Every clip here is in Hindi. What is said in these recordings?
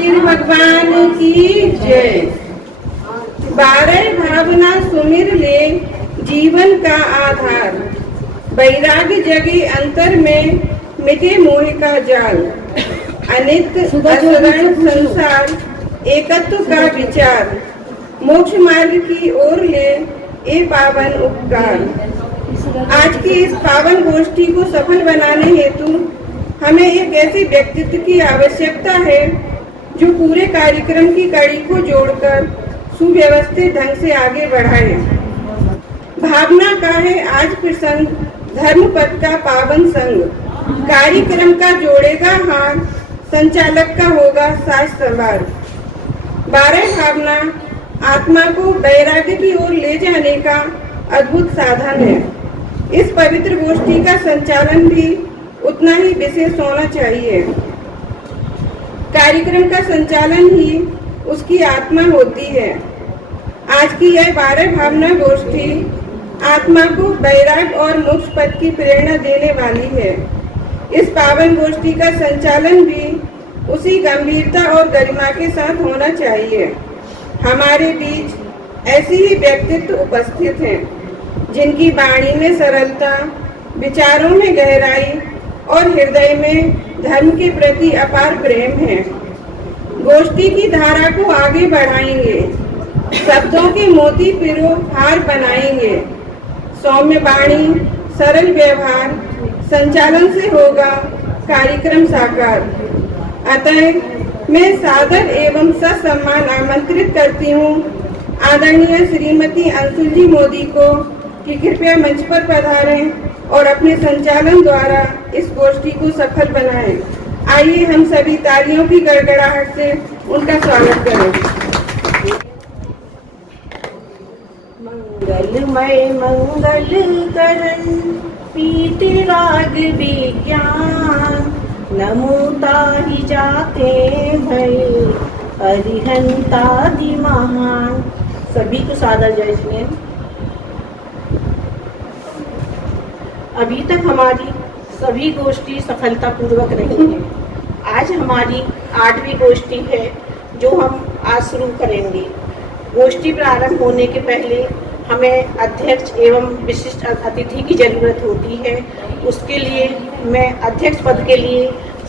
महावीर भगवान की जय। 12 भावना सुमिर ले जीवन का आधार, वैराग्य जगे अंतर में मिटे मोह का जाल, अनित्य असरण संसार एकत्व का विचार, मोक्ष मार्ग की ओर ले ए पावन उपकार। आज की इस पावन गोष्ठी को सफल बनाने हेतु हमें एक ऐसे व्यक्तित्व की आवश्यकता है जो पूरे कार्यक्रम की कड़ी को जोड़कर सुव्यवस्थित ढंग से आगे बढ़ाए। भावना का है आज प्रसंग, धर्म पथ का पावन संग, कार्यक्रम का जोड़ेगा हाथ, संचालक का होगा साज सवार। 12 भावना आत्मा को वैराग्य की ओर ले जाने का अद्भुत साधन है। इस पवित्र गोष्ठी का संचालन भी उतना ही विशेष होना चाहिए। कार्यक्रम का संचालन ही उसकी आत्मा होती है। आज की यह 12 भावना गोष्ठी आत्मा को वैराग्य और मोक्ष पद की प्रेरणा देने वाली है। इस पावन गोष्ठी का संचालन भी उसी गंभीरता और गरिमा के साथ होना चाहिए। हमारे बीच ऐसी ही व्यक्तित्व उपस्थित हैं जिनकी वाणी में सरलता, विचारों में गहराई और हृदय में धर्म के प्रति अपार प्रेम है। गोष्ठी की धारा को आगे बढ़ाएंगे, शब्दों के मोती पिरो हार बनाएंगे। सौम्य वाणी, सरल व्यवहार, संचालन से होगा कार्यक्रम साकार। अतः मैं सादर एवं ससम्मान आमंत्रित करती हूँ आदरणीय श्रीमती अंशुल जी मोदी को कि कृपया मंच पर पधारें और अपने संचालन द्वारा इस गोष्ठी को सफल बनाएं। आइए हम सभी तालियों की गड़गड़ाहट से उनका स्वागत करें। मंगलमय मंगल करण पीति राग विज्ञान, नमोता ही जाते भय अरिहंतादि महान। सभी को सादर जय श्री। अभी तक हमारी सभी गोष्ठी सफलतापूर्वक रही है। आज हमारी 8वीं गोष्ठी है जो हम आज शुरू करेंगे। गोष्ठी प्रारंभ होने के पहले हमें अध्यक्ष एवं विशिष्ट अतिथि की जरूरत होती है। उसके लिए मैं अध्यक्ष पद के लिए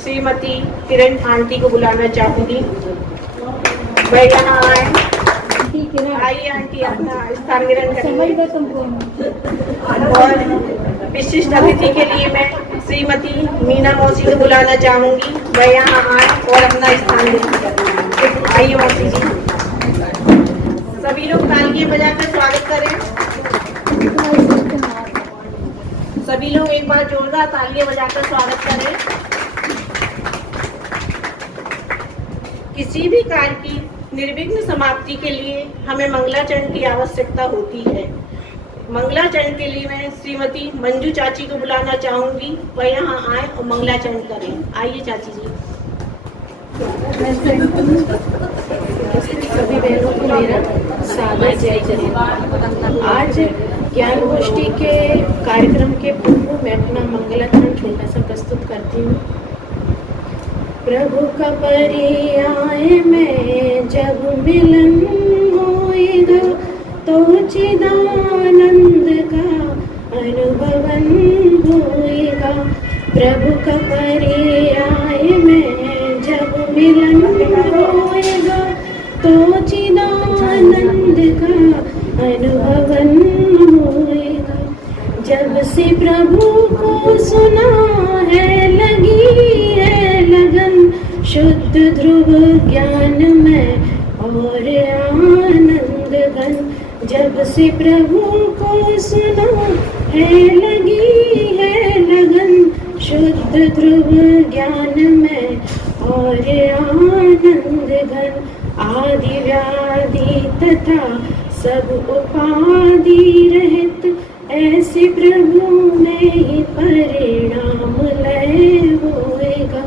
श्रीमती किरण आंटी को बुलाना चाहूँगी। वह यहाँ आए। आइए आंटी, अपना स्थान ग्रहण करेंगे। और विशिष्ट अतिथि के लिए मैं श्रीमती मीना मौसी को बुलाना चाहूँगी। वह यहाँ आए और अपना स्थान ग्रहण करें। आइए मौसी जी। सभी लोग तालियां बजाकर स्वागत करें। सभी लोग एक बार जोरदार तालियां बजाकर स्वागत करें। किसी भी कार्य की निर्विघ्न समाप्ति के लिए हमें मंगलाचरण की आवश्यकता होती है। मंगलाचरण के लिए मैं श्रीमती मंजू चाची को बुलाना चाहूंगी। वह यहाँ आए और मंगलाचरण करें। आइए चाची जी। सभी बहनों को मेरा सादर जय जय। आज ज्ञान गोष्ठी के कार्यक्रम के पूर्व मैं अपना मंगलाचरण छोटा सा प्रस्तुत करती हूँ। प्रभु का पर्याय में जब मिलन होएगा तो चिदानंद का अनुभवन होएगा। प्रभु का पर्याय में जब मिलन होएगा तो चिदानंद का अनुभवन होएगा। जब से प्रभु को सुना है लगी है लगन, शुद्ध ध्रुव ज्ञान में और आनंद घन। जब से प्रभु को सुना है लगी है लगन, शुद्ध ध्रुव ज्ञान में और आनंद घन। आदि व्याधि तथा सब उपाधि रहित ऐसे प्रभु में ही परिणाम लय होएगा।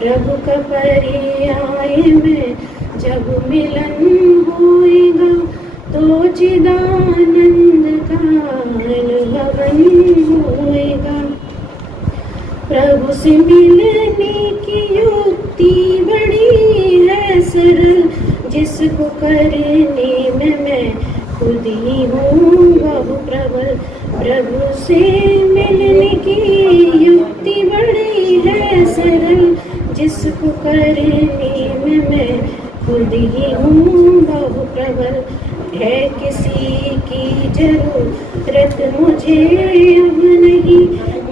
प्रभु का पर्याय में जब मिलन होएगा तो चिदानंद का अनुभवन होएगा। प्रभु से मिलने की युक्ति बड़ी है करने में मैं खुद ही हूँ बहु प्रबल। प्रभु से मिलने की युक्ति बड़ी है सरल, जिसको करने में मैं खुद ही हूँ बहु प्रबल। है किसी की जरूरत मुझे अब नहीं,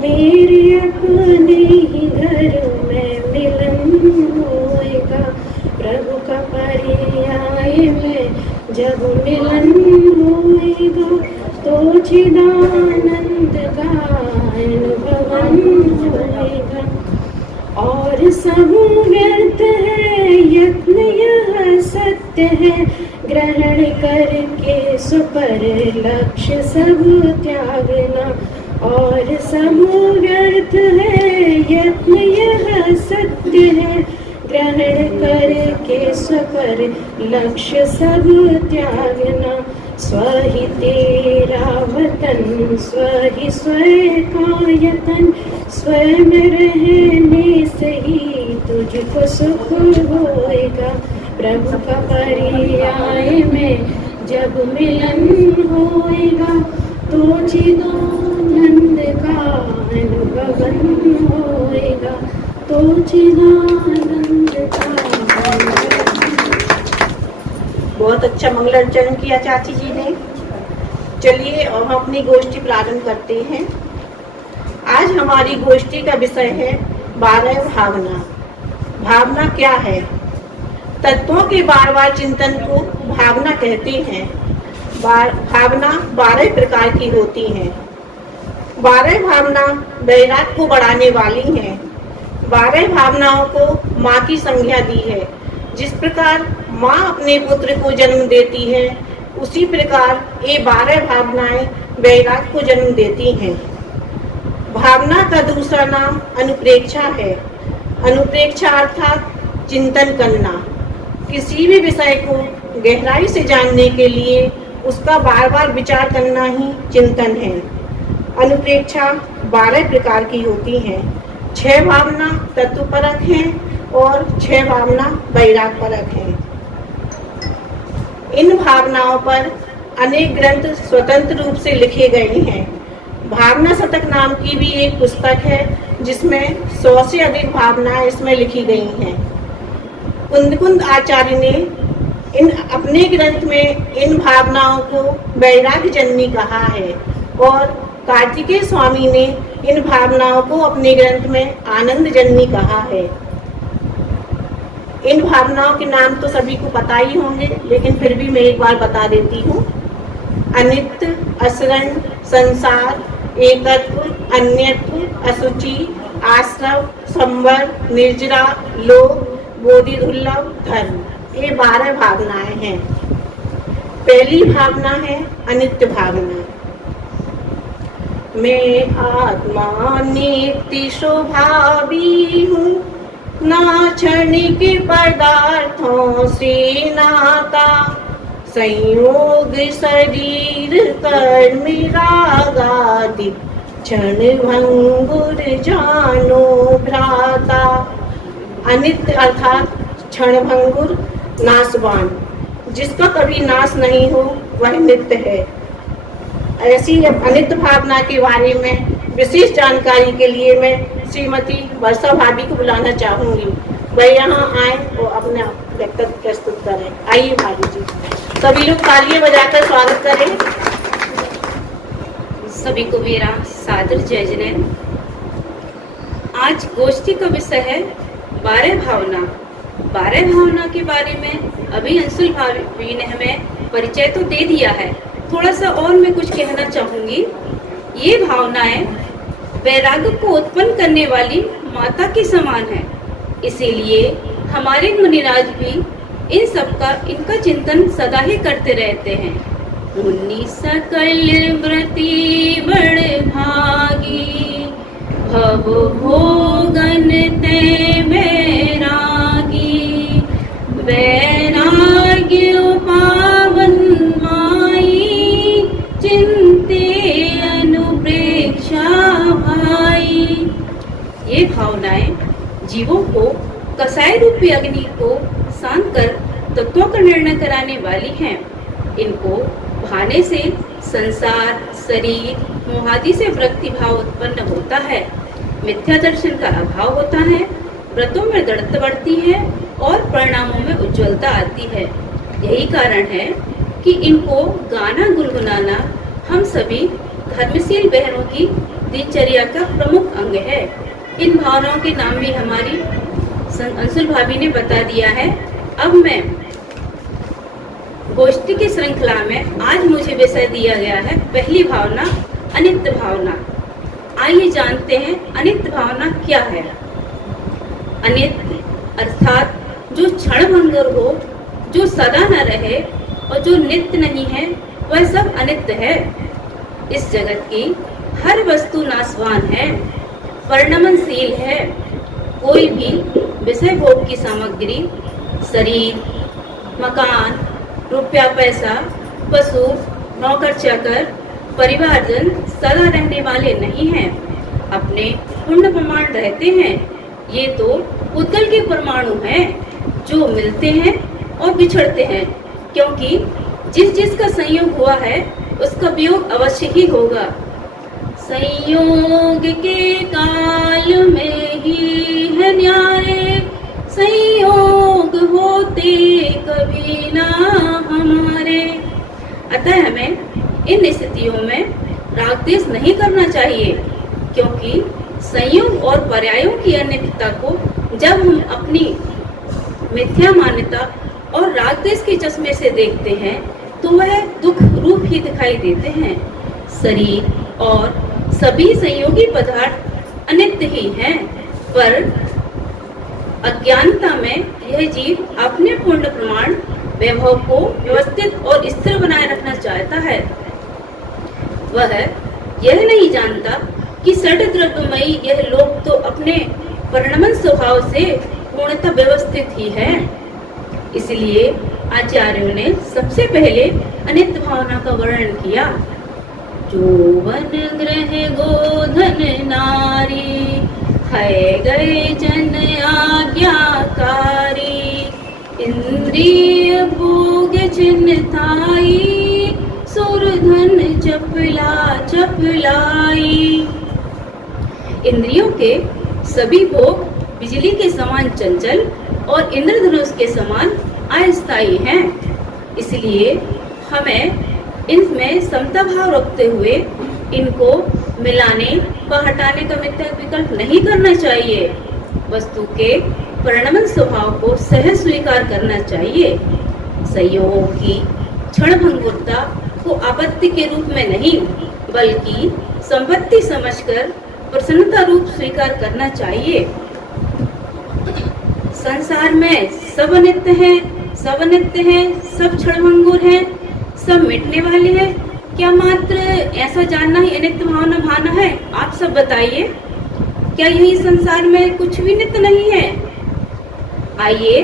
मेरे अपने ही घर में मिलन होएगा। प्रभु का पर्याय में जब मिलन होएगा, तो चिदानंद का अनुभवन होएगा। और सब व्यर्थ है यत्न यह सत्य है, ग्रहण करके सुपर लक्ष्य सब त्यागना। और सब व्यर्थ है यत्न यह सत्य है, ग्रहण करके सुपर लक्ष्य सब त्यागना। स्व ही तेरा वतन स्व ही स्वयं का यतन, स्वयं रहने से ही तुझको सुख होएगा। प्रभु का पर्याय में जब मिलन होएगा, तो चिदानंद का अनुभवन होएगा, तो चिदानंद का। बहुत अच्छा मंगलाचरण किया चाची जी ने। चलिए अब हम अपनी गोष्ठी प्रारंभ करते हैं। आज हमारी गोष्ठी का विषय है 12 भावना। भावना क्या है? तत्वों के बार बार चिंतन को भावना कहते हैं। भावना 12 प्रकार की होती हैं। 12 भावना वैराग्य को बढ़ाने वाली हैं। 12 भावनाओं को माँ की संज्ञा दी है। जिस प्रकार माँ अपने पुत्र को जन्म देती है, उसी प्रकार ये 12 भावनाएं वैराग्य को जन्म देती हैं। भावना का दूसरा नाम अनुप्रेक्षा है। अनुप्रेक्षा अर्थात चिंतन करना। किसी भी विषय को गहराई से जानने के लिए उसका बार बार विचार करना ही चिंतन है। अनुप्रेक्षा 12 प्रकार की होती हैं। 6 भावना तत्वपरक हैं और 6 भावना वैराग्य परक हैं। इन भावनाओं पर अनेक ग्रंथ स्वतंत्र रूप से लिखे गए हैं। भावना शतक नाम की भी एक पुस्तक है, जिसमें 100 से अधिक भावनाएं इसमें लिखी गई हैं। कुंद आचार्य ने अपने ग्रंथ में इन भावनाओं को वैराग्य जननी कहा है, और कार्तिकेय स्वामी ने इन भावनाओं को अपने ग्रंथ में आनंद जननी कहा है। इन भावनाओं के नाम तो सभी को पता ही होंगे, लेकिन फिर भी मैं एक बार बता देती हूँ। अनित्य, असरण, संसार, एकत्व, अन्यत्व, अशुचि, आश्रव, संवर, निर्जरा, लोभ, बोधि दुर्लभ, धर्म। ये 12 भावनाएं हैं। पहली भावना है अनित्य भावना। मैं आत्मा नित्य स्वभावी हूँ, ना क्षणिक पदार्थों से नाता, संयोग शरीर कर्म रागादि, क्षण भंगुर जानो भ्राता। अनित्य अर्थात क्षण भंगुर, नाशवान, जिसका कभी नाश नहीं हो वह नित्य है। ऐसी अनित्य भावना के बारे में विशेष जानकारी के लिए मैं श्रीमती वर्षा भाभी को बुलाना चाहूंगी। वह यहाँ आए और अपना वक्तव्य प्रस्तुत करें। आइए भाभी जी, सभी लोग तालियां बजाकर स्वागत करें। सभी को मेरा सादर जय जैन। आज गोष्ठी का विषय है 12 भावना। 12 भावना के बारे में अभी अंशुल भाभी ने हमें परिचय तो दे दिया है, थोड़ा सा और मैं कुछ कहना चाहूंगी। ये भावनाएं वैराग्य को उत्पन्न करने वाली माता के समान है, इसीलिए हमारे मुनिराज भी इन सबका इनका चिंतन सदा ही करते रहते हैं। मुनि सकल व्रती बड़ भागी, भव भोगन ते वैरागी, वैराग्य पावन माई, चिंते अनुप्रेक्षा भाई। ये भावनाएं जीवों को कसाय रूपी अग्नि को शांत कर तत्वों का निर्णय कराने वाली हैं। इनको भाने से संसार, शरीर, मोहादि से वृत्ति भाव उत्पन्न होता है, मिथ्या दर्शन का अभाव होता है, व्रतों में दृढ़ता बढ़ती है और परिणामों में उज्ज्वलता आती है। यही कारण है कि इनको गाना गुनगुनाना हम सभी धर्मशील बहनों की दिनचर्या का प्रमुख अंग है। इन भावनाओं के नाम भी हमारी अंशुल भाभी ने बता दिया है। अब मैं गोष्ठी की श्रृंखला में आज मुझे विषय दिया गया है पहली भावना, अनित्य भावना। आइए जानते हैं अनित्य भावना क्या है। अनित्य अर्थात जो क्षणभंगुर हो, जो सदा न रहे और जो नित्य नहीं है, वह सब अनित्य है। इस जगत की हर वस्तु नाशवान है, परिणमनशील है। कोई भी विषय भोग की सामग्री, शरीर, मकान, रुपया पैसा, पशु, नौकर चाकर, परिवारजन सदा रहने वाले नहीं हैं। अपने पूर्ण प्रमाण रहते हैं। ये तो उद्गल के परमाणु हैं जो मिलते हैं और बिछड़ते हैं, क्योंकि जिस जिसका संयोग हुआ है उसका वियोग अवश्य ही होगा। संयोग के काल में ही है न्यारे, संयोग होते कभी ना हमारे। अतः हमें इन स्थितियों में राग द्वेष नहीं करना चाहिए, क्योंकि संयोग और पर्यायों की अनित्यता को जब हम अपनी मिथ्या मान्यता और राग द्वेष के चश्मे से देखते हैं तो वह दुख रूप ही दिखाई देते हैं। शरीर और सभी संयोगी पदार्थ अनित्य ही हैं, पर अज्ञानता में यह जीव अपने पूर्ण प्रमाण वैभव को व्यवस्थित और स्थिर बनाए रखना चाहता है। वह यह नहीं जानता कि षड द्रव्यमयी यह लोक तो अपने परिणमन स्वभाव से पूर्णतः व्यवस्थित ही है। इसलिए आचार्यों ने सबसे पहले अनित्य भावना का वर्णन किया। जोवन ग्रह गोधन नारी, है गए जन आज्ञाकारी। इंद्रिय भोग चिन्ताई, सुरधन चपला चपलाई। इंद्रियों के सभी भोग बिजली के समान चंचल और इंद्रधनुष के समान अस्थायी हैं। इसलिए हमें इनमें समता भाव रखते हुए इनको मिलाने व हटाने का मिथ्या विकल्प नहीं करना चाहिए। वस्तु के परिणमन स्वभाव को सहज स्वीकार करना चाहिए। संयोगों की क्षणभंगुरता को आपत्ति के रूप में नहीं, बल्कि संपत्ति समझकर प्रसन्नता रूप स्वीकार करना चाहिए। संसार में सब अनित्य है, सब अनित्य है, सब क्षणभंगुर है, सब मिटने वाले हैं। क्या मात्र ऐसा जानना ही अनित्य भावना भाना है? आप सब बताइए, क्या यही संसार में कुछ भी नित्य नहीं है? आइए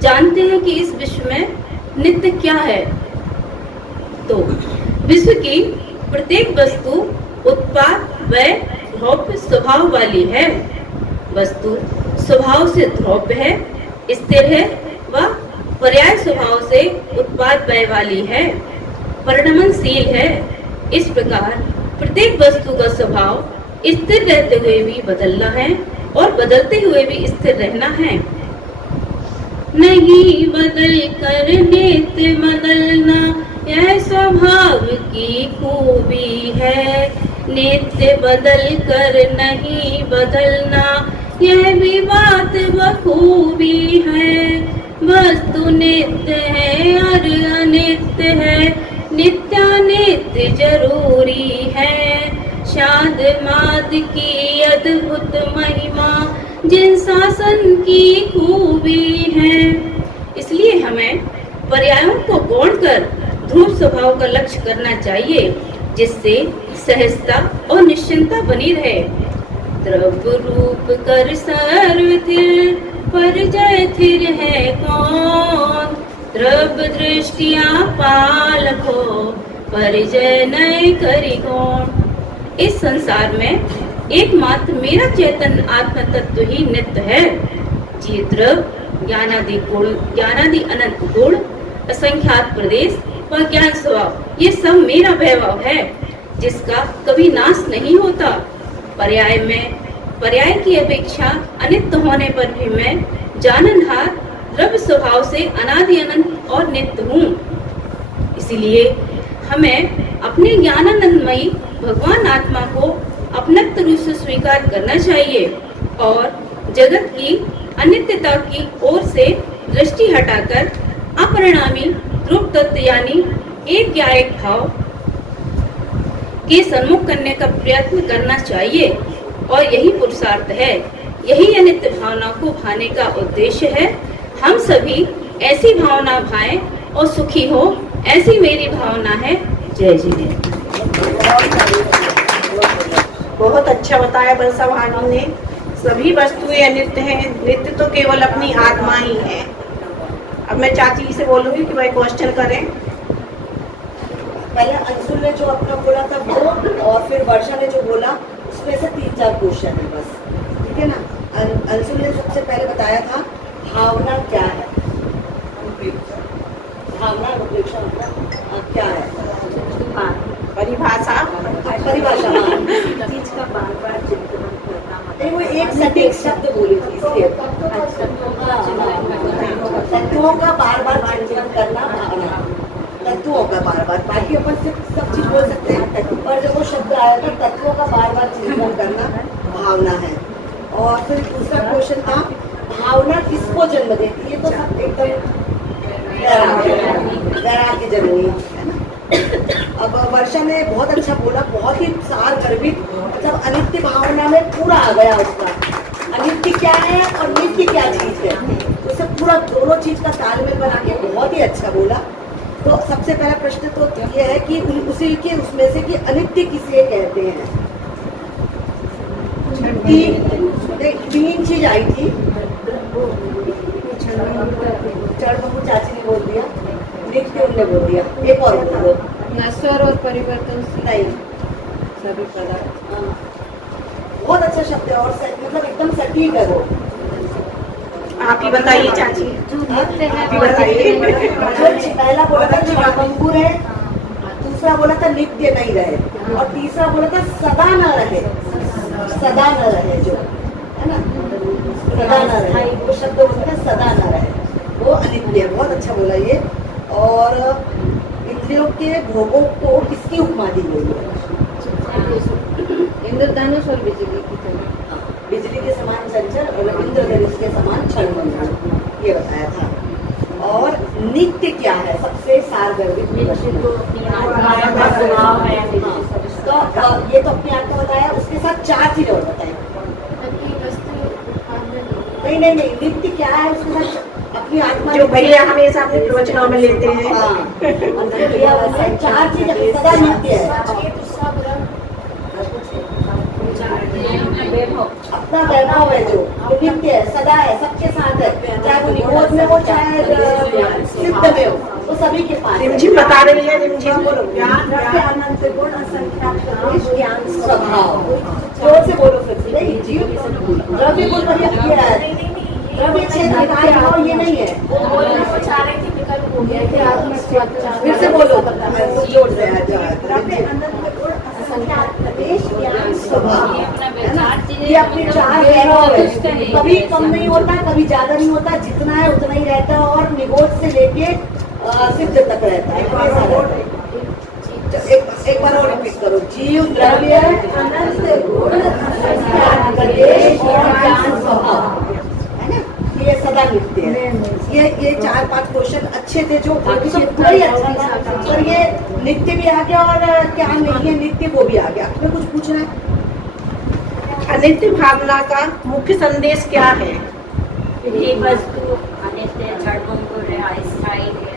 जानते हैं कि इस विश्व में नित्य क्या है। तो विश्व की प्रत्येक वस्तु उत्पाद व ध्रुव स्वभाव वाली है। वस्तु स्वभाव से ध्रुव है, स्थिर है व पर्याय स्वभाव से उत्पाद व्यय वाली है, परिणमनशील है। इस प्रकार प्रत्येक वस्तु का स्वभाव स्थिर रहते हुए भी बदलना है और बदलते हुए भी स्थिर रहना है। नहीं बदल कर नित्य बदलना, यह स्वभाव की खूबी है। नित्य बदल कर नहीं बदलना, यह भी बात बखूबी है। वस्तु नित्य है और अनित्य है, नित्यानित्य जरूरी है। शाद माद की अद्भुत महिमा, जिन शासन की खूबी है। इसलिए हमें पर्यायों को गौण कर ध्रुव स्वभाव का लक्ष्य करना चाहिए, जिससे सहजता और निश्चिंता बनी रहे। द्रव्य रूप कर सर्वथिर, परिजय थिर है कौन। द्रव्य दृष्टिया पालको, परिजय नय करी कौन। इस संसार में एकमात्र मेरा चैतन्य आत्म तत्व ही नित्य है। ये द्रव्य ज्ञानादि अनंत गुण, असंख्यात प्रदेश व ज्ञान स्वभाव, ये सब मेरा वैभव है जिसका कभी नाश नहीं होता। पर्याय की अपेक्षा अनित्य होने पर भी मैं जाननहार द्रव्य स्वभाव से अनादि अनंत और नित्य हूँ। इसलिए हमें अपने ज्ञानानंदमयी भगवान आत्मा को अपनत्व रूप से स्वीकार करना चाहिए और जगत की अनित्यता की ओर से दृष्टि हटाकर अपरिणामी ध्रुव तत्व यानी एक या एक भाव के सम्मुख करने का प्रयत्न करना चाहिए और यही पुरुषार्थ है, यही अनित्य भावना को भाने का उद्देश्य है। हम सभी ऐसी भावना भाएं और सुखी हो, ऐसी मेरी भावना है। जय जिनेन्द्र। बहुत अच्छा बताया बरसा भानु ने। सभी वस्तुएं अनित्य हैं, नित्य तो केवल अपनी आत्मा ही है। अब मैं चाची से बोलूंगी कि भाई क्वेश्चन करें। पहले अंशुल ने जो अपना बोला था वो, और फिर वर्षा ने जो बोला, उसमें से 3-4 क्वेश्चन है बस, ठीक है ना। अंशुल ने सबसे पहले बताया था भावना क्या है, भावना रूपरेखा मतलब क्या है, परिभाषा परिभाषा। चीज का बार बार चिंतन करना, नहीं वो एक सटीक शब्द बोली थी इसलिए। तत्वों का बार बार चिंतन करना भावना, तत्वों का बार बार, बाकी अपन सिर्फ सब चीज बोल सकते हैं, पर जब वो शब्द आया था तत्वों का बार बार चिंतन करना भावना है। और फिर दूसरा क्वेश्चन था भावना किसको जन्म देती है, तो सब एकदम की जननी है ना। अब वर्षा ने बहुत अच्छा बोला, बहुत ही सार गर्भित, मतलब अनित्य भावना में पूरा आ गया उसका, अनित्य क्या है और नित्य क्या चीज है, उसे पूरा दोनों चीज का तालमेल बना के बहुत ही अच्छा बोला। तो सबसे पहला प्रश्न तो ये है कि उसी के उसमें से कि अनित्य किसे कहते हैं। तीन चीज आई थी, चढ़ बबू चाची ने बोल दिया, नित्य उनने बोल दिया, एक और बोलो। नश्वर और परिवर्तनशील नहीं, सभी पदार्थ। बहुत अच्छा शब्द है और मतलब एकदम सटीक है वो। आप ही बताइए चाची, आप ही बताइए। जो पहला बोला था क्षणभंगुर है, दूसरा बोला था नित्य नहीं रहे, और तीसरा बोला था सदा न रहे, सदा न रहे, जो है ना, सदा न रहे, वो शब्द बोलता है सदा न रहे, वो अनित्य है। बहुत अच्छा बोला ये। और इंद्रियों के भोगों को किसकी उपमा दी गई है? इंद्रधनुष और बिजली की तरह, बिजली के समान चंचल और इंद्रधनुष के समान क्षणभंगुर, ये बताया था। और नित्य क्या है, सबसे सारगर्भित प्रश्न। तो ये तो अपने आप को बताया, उसके साथ 4 चीज और बताई। नहीं, नित्य क्या है उसके साथ अपनी आत्मा, जो भैया हमेशा अपने प्रवचनों में लेते हैं। 4 चीज सदा नित्य है। अपना वैभव है जो नित्य है, सदा है, सबके साथ है, चाहे वो निरोध में हो चाहे सिद्ध में हो, वो सभी के पास। रिमझिम बता रही है, रिमझिम बोलो। अनंत गुण असंख्यात प्रदेश ज्ञान स्वभाव, जोर से बोलो फिर से। नहीं जीव द्रव्य गुण पर किया है, द्रव्य क्षेत्र कार्य और ये नहीं है। फिर से बोलो जोर से। द्रव्य अनंत गुण असंख्यात प्रदेश ज्ञान स्वभाव, ये अपने 4 वैभव है, कभी कम नहीं होता, कभी ज्यादा नहीं होता, जितना है उतना ही रहता है, और निगोद से लेके सिद्ध तक रहता है। एक बार और रिपीट करो। जीव द्रव्य अनंत गुण असंख्यात प्रदेश और ज्ञान स्वभाव, है ना, ये सदा नित्य है। ये 4-5 क्वेश्चन अच्छे थे, जो बाकी सब पूरा ही अच्छा था, और ये नित्य भी आ गया और क्या नहीं है नित्य वो भी आ गया। तुम्हें कुछ पूछना है? अनित्य भावना का मुख्य संदेश क्या है? ये वस्तु अनित्य, क्षणभंगुर है, अस्थायी है,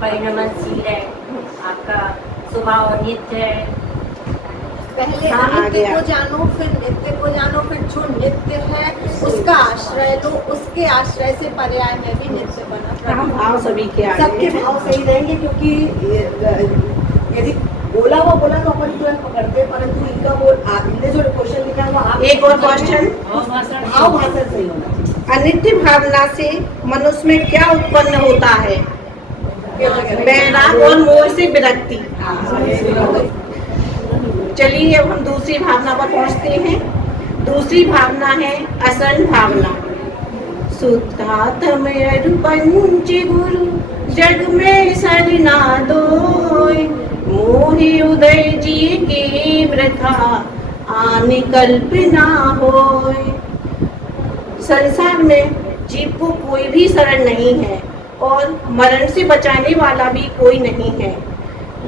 परिणमनशील है, आपका स्वभाव नित्य है। पहले हाँ, अनित्य को जानो, फिर नित्य को जानो, फिर जो नित्य है उसका आश्रय लो, उसके आश्रय से पर्याय में भी नित्य बना। हम भाव सभी के आगे सबके भाव सही रहेंगे, क्योंकि यदि बोला तो अपन तुरंत पकड़ते हैं, परंतु इनका इनने जो क्वेश्चन लिखा है वो आप एक और क्वेश्चन, भाव भाषण सही होना चाहिए। अनित्य भावना से मनुष्य में क्या उत्पन्न होता है? वैराग और मोह से विरक्ति। चलिए अब हम दूसरी भावना पर पहुंचते हैं। दूसरी भावना है असरण भावना। सुतातम पंच गुरु जग में सरना दोय, मोहि उदय जी के वृथा आन कल्पना होय। संसार में जीव को कोई भी शरण नहीं है और मरण से बचाने वाला भी कोई नहीं है।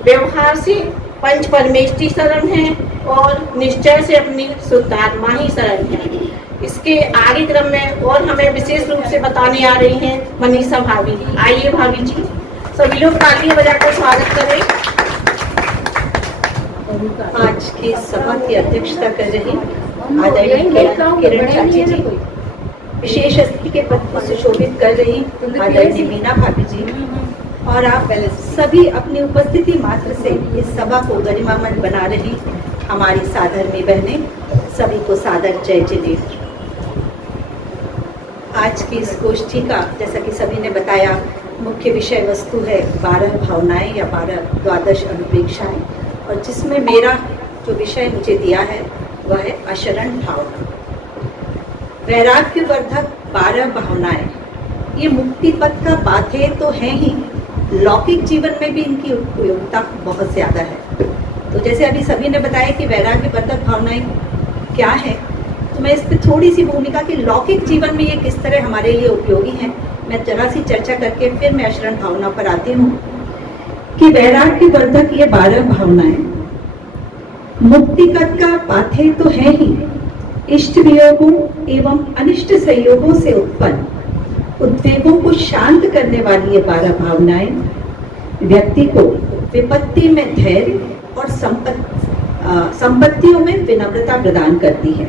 व्यवहार से पंच परमेष्टि शरण है और निश्चय से अपनी शुद्धात्मा ही शरण है। इसके आगे क्रम में और हमें विशेष रूप से बताने आ रही हैं मनीषा भाभी। आइए भाभी जी, सभी लोग तालियां बजाकर स्वागत करें। आज की सभा की अध्यक्षता कर रही आदरणीय किरण चाची जी, विशेष अतिथि के पद को सुशोभित कर रही आदरणीय मीना भाभी जी, और आप सभी अपनी उपस्थिति मात्र से इस सभा को गरिमामंड बना रही हमारी साधर्मी बहनें, सभी को सादर जय जिनेन्द्र। आज की इस गोष्ठी का, जैसा कि सभी ने बताया, मुख्य विषय वस्तु है 12 भावनाएं या 12 अनुप्रेक्षाएं, और जिसमें मेरा जो विषय मुझे दिया है वह है अशरण भावना। वैराग्यवर्धक 12 भावनाएं, ये मुक्ति पथ का पाथेय तो है ही, लौकिक जीवन में भी इनकी उपयोगिता बहुत ज़्यादा है। तो जैसे अभी सभी ने बताया कि वैराग्यवर्धक भावनाएं क्या है, तो मैं इस पर थोड़ी सी भूमिका कि लौकिक जीवन में ये किस तरह हमारे लिए उपयोगी है, मैं जरा सी चर्चा करके फिर मैं अशरण भावना पर आती हूँ। कि वैराग्यवर्धक ये 12 भावनाएं मुक्ति पथ का पाथेय तो है ही, इष्ट वियोगों एवं अनिष्ट संयोगों से उत्पन्न उद्वेगों को शांत करने वाली ये 12 भावनाएं व्यक्ति को विपत्ति में धैर्य और संपत्तियों में विनम्रता प्रदान करती है,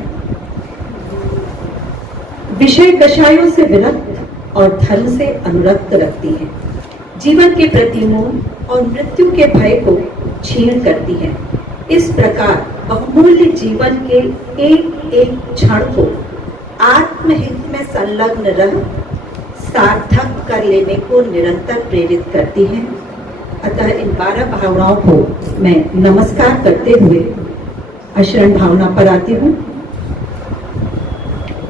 विषय कषायों से विरक्त और धर्म से अनुरक्त रखती है, जीवन के प्रति मोह और मृत्यु के भय को क्षीण करती है। इस प्रकार बहुमूल्य जीवन के एक एक क्षण को आत्महित में संलग्न रह सार्थक कर लेने को निरंतर प्रेरित करती है। अतः इन 12 भावनाओं को मैं नमस्कार करते हुए अशरण भावना पर आती हूँ।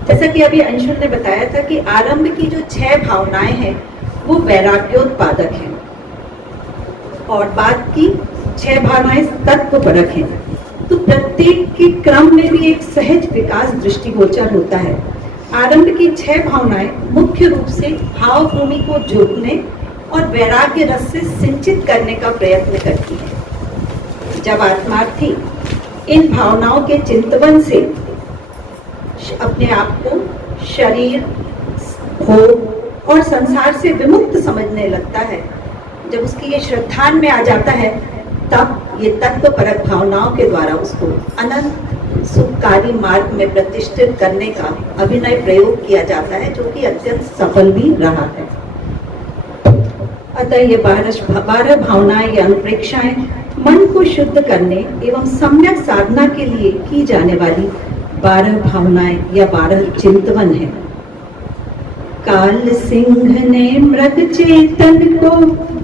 जैसा कि अभी अंशुल ने बताया था कि आरंभ की जो 6 भावनाएं हैं वो वैराग्योत्पादक हैं और बाद की 6 भावनाएं तत्वपरक हैं। तो प्रत्येक के क्रम में भी एक सहज विकास दृष्टिगोचर होता है। आरंभ की 6 भावनाएं मुख्य रूप से भाव भूमि को जोड़ने और वैराग्य रस से सिंचित करने का प्रयत्न करती है। जब आत्मार्थी इन भावनाओं के चिंतन से अपने आप को शरीर, भोग और संसार से विमुक्त समझने लगता है, जब उसकी ये श्रद्धान में आ जाता है, तब ये तत्वपरक भावनाओं के द्वारा उसको अनंत सुखकारी मार्ग में प्रतिष्ठित करने का अभिनय प्रयोग किया जाता है, जो कि अत्यंत सफल भी रहा है। अतः ये 12 भावनाएं या अनुप्रेक्षाएं मन को शुद्ध करने एवं सम्यक साधना के लिए की जाने वाली 12 भावनाएं या 12 चिंतवन है। काल सिंह ने मृग चेतन को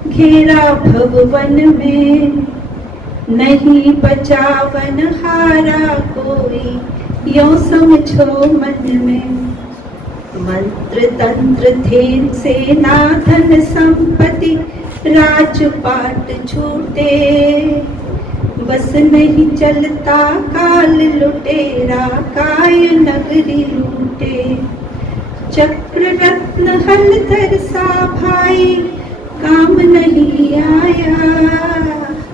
घेरा भवन में, नहीं बचावन हारा कोई, यो समझो मन में। मंत्र तंत्र थे सेना धन संपत्ति, राजपाट छूटे, बस नहीं चलता काल लुटेरा, काय नगरी लूटे। चक्र रत्न हलधर सा भाई, काम नहीं आया,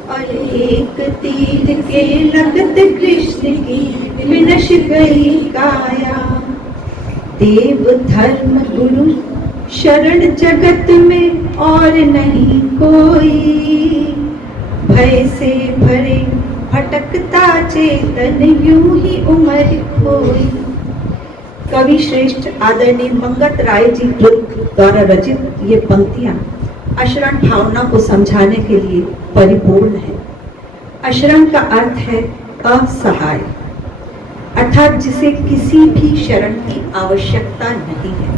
और एक तीर के लगत कृष्ण की विनश गई काया। देव धर्म गुरु शरण जगत में और नहीं कोई, भय से भरे भटकता चेतन यूं ही उमर खोई। कवि श्रेष्ठ आदरणीय मंगत राय जी द्वारा रचित ये पंक्तियां अशरण भावना को समझाने के लिए परिपूर्ण है। अशरण का अर्थ है असहाय। अर्थात जिसे किसी भी शरण की आवश्यकता नहीं है।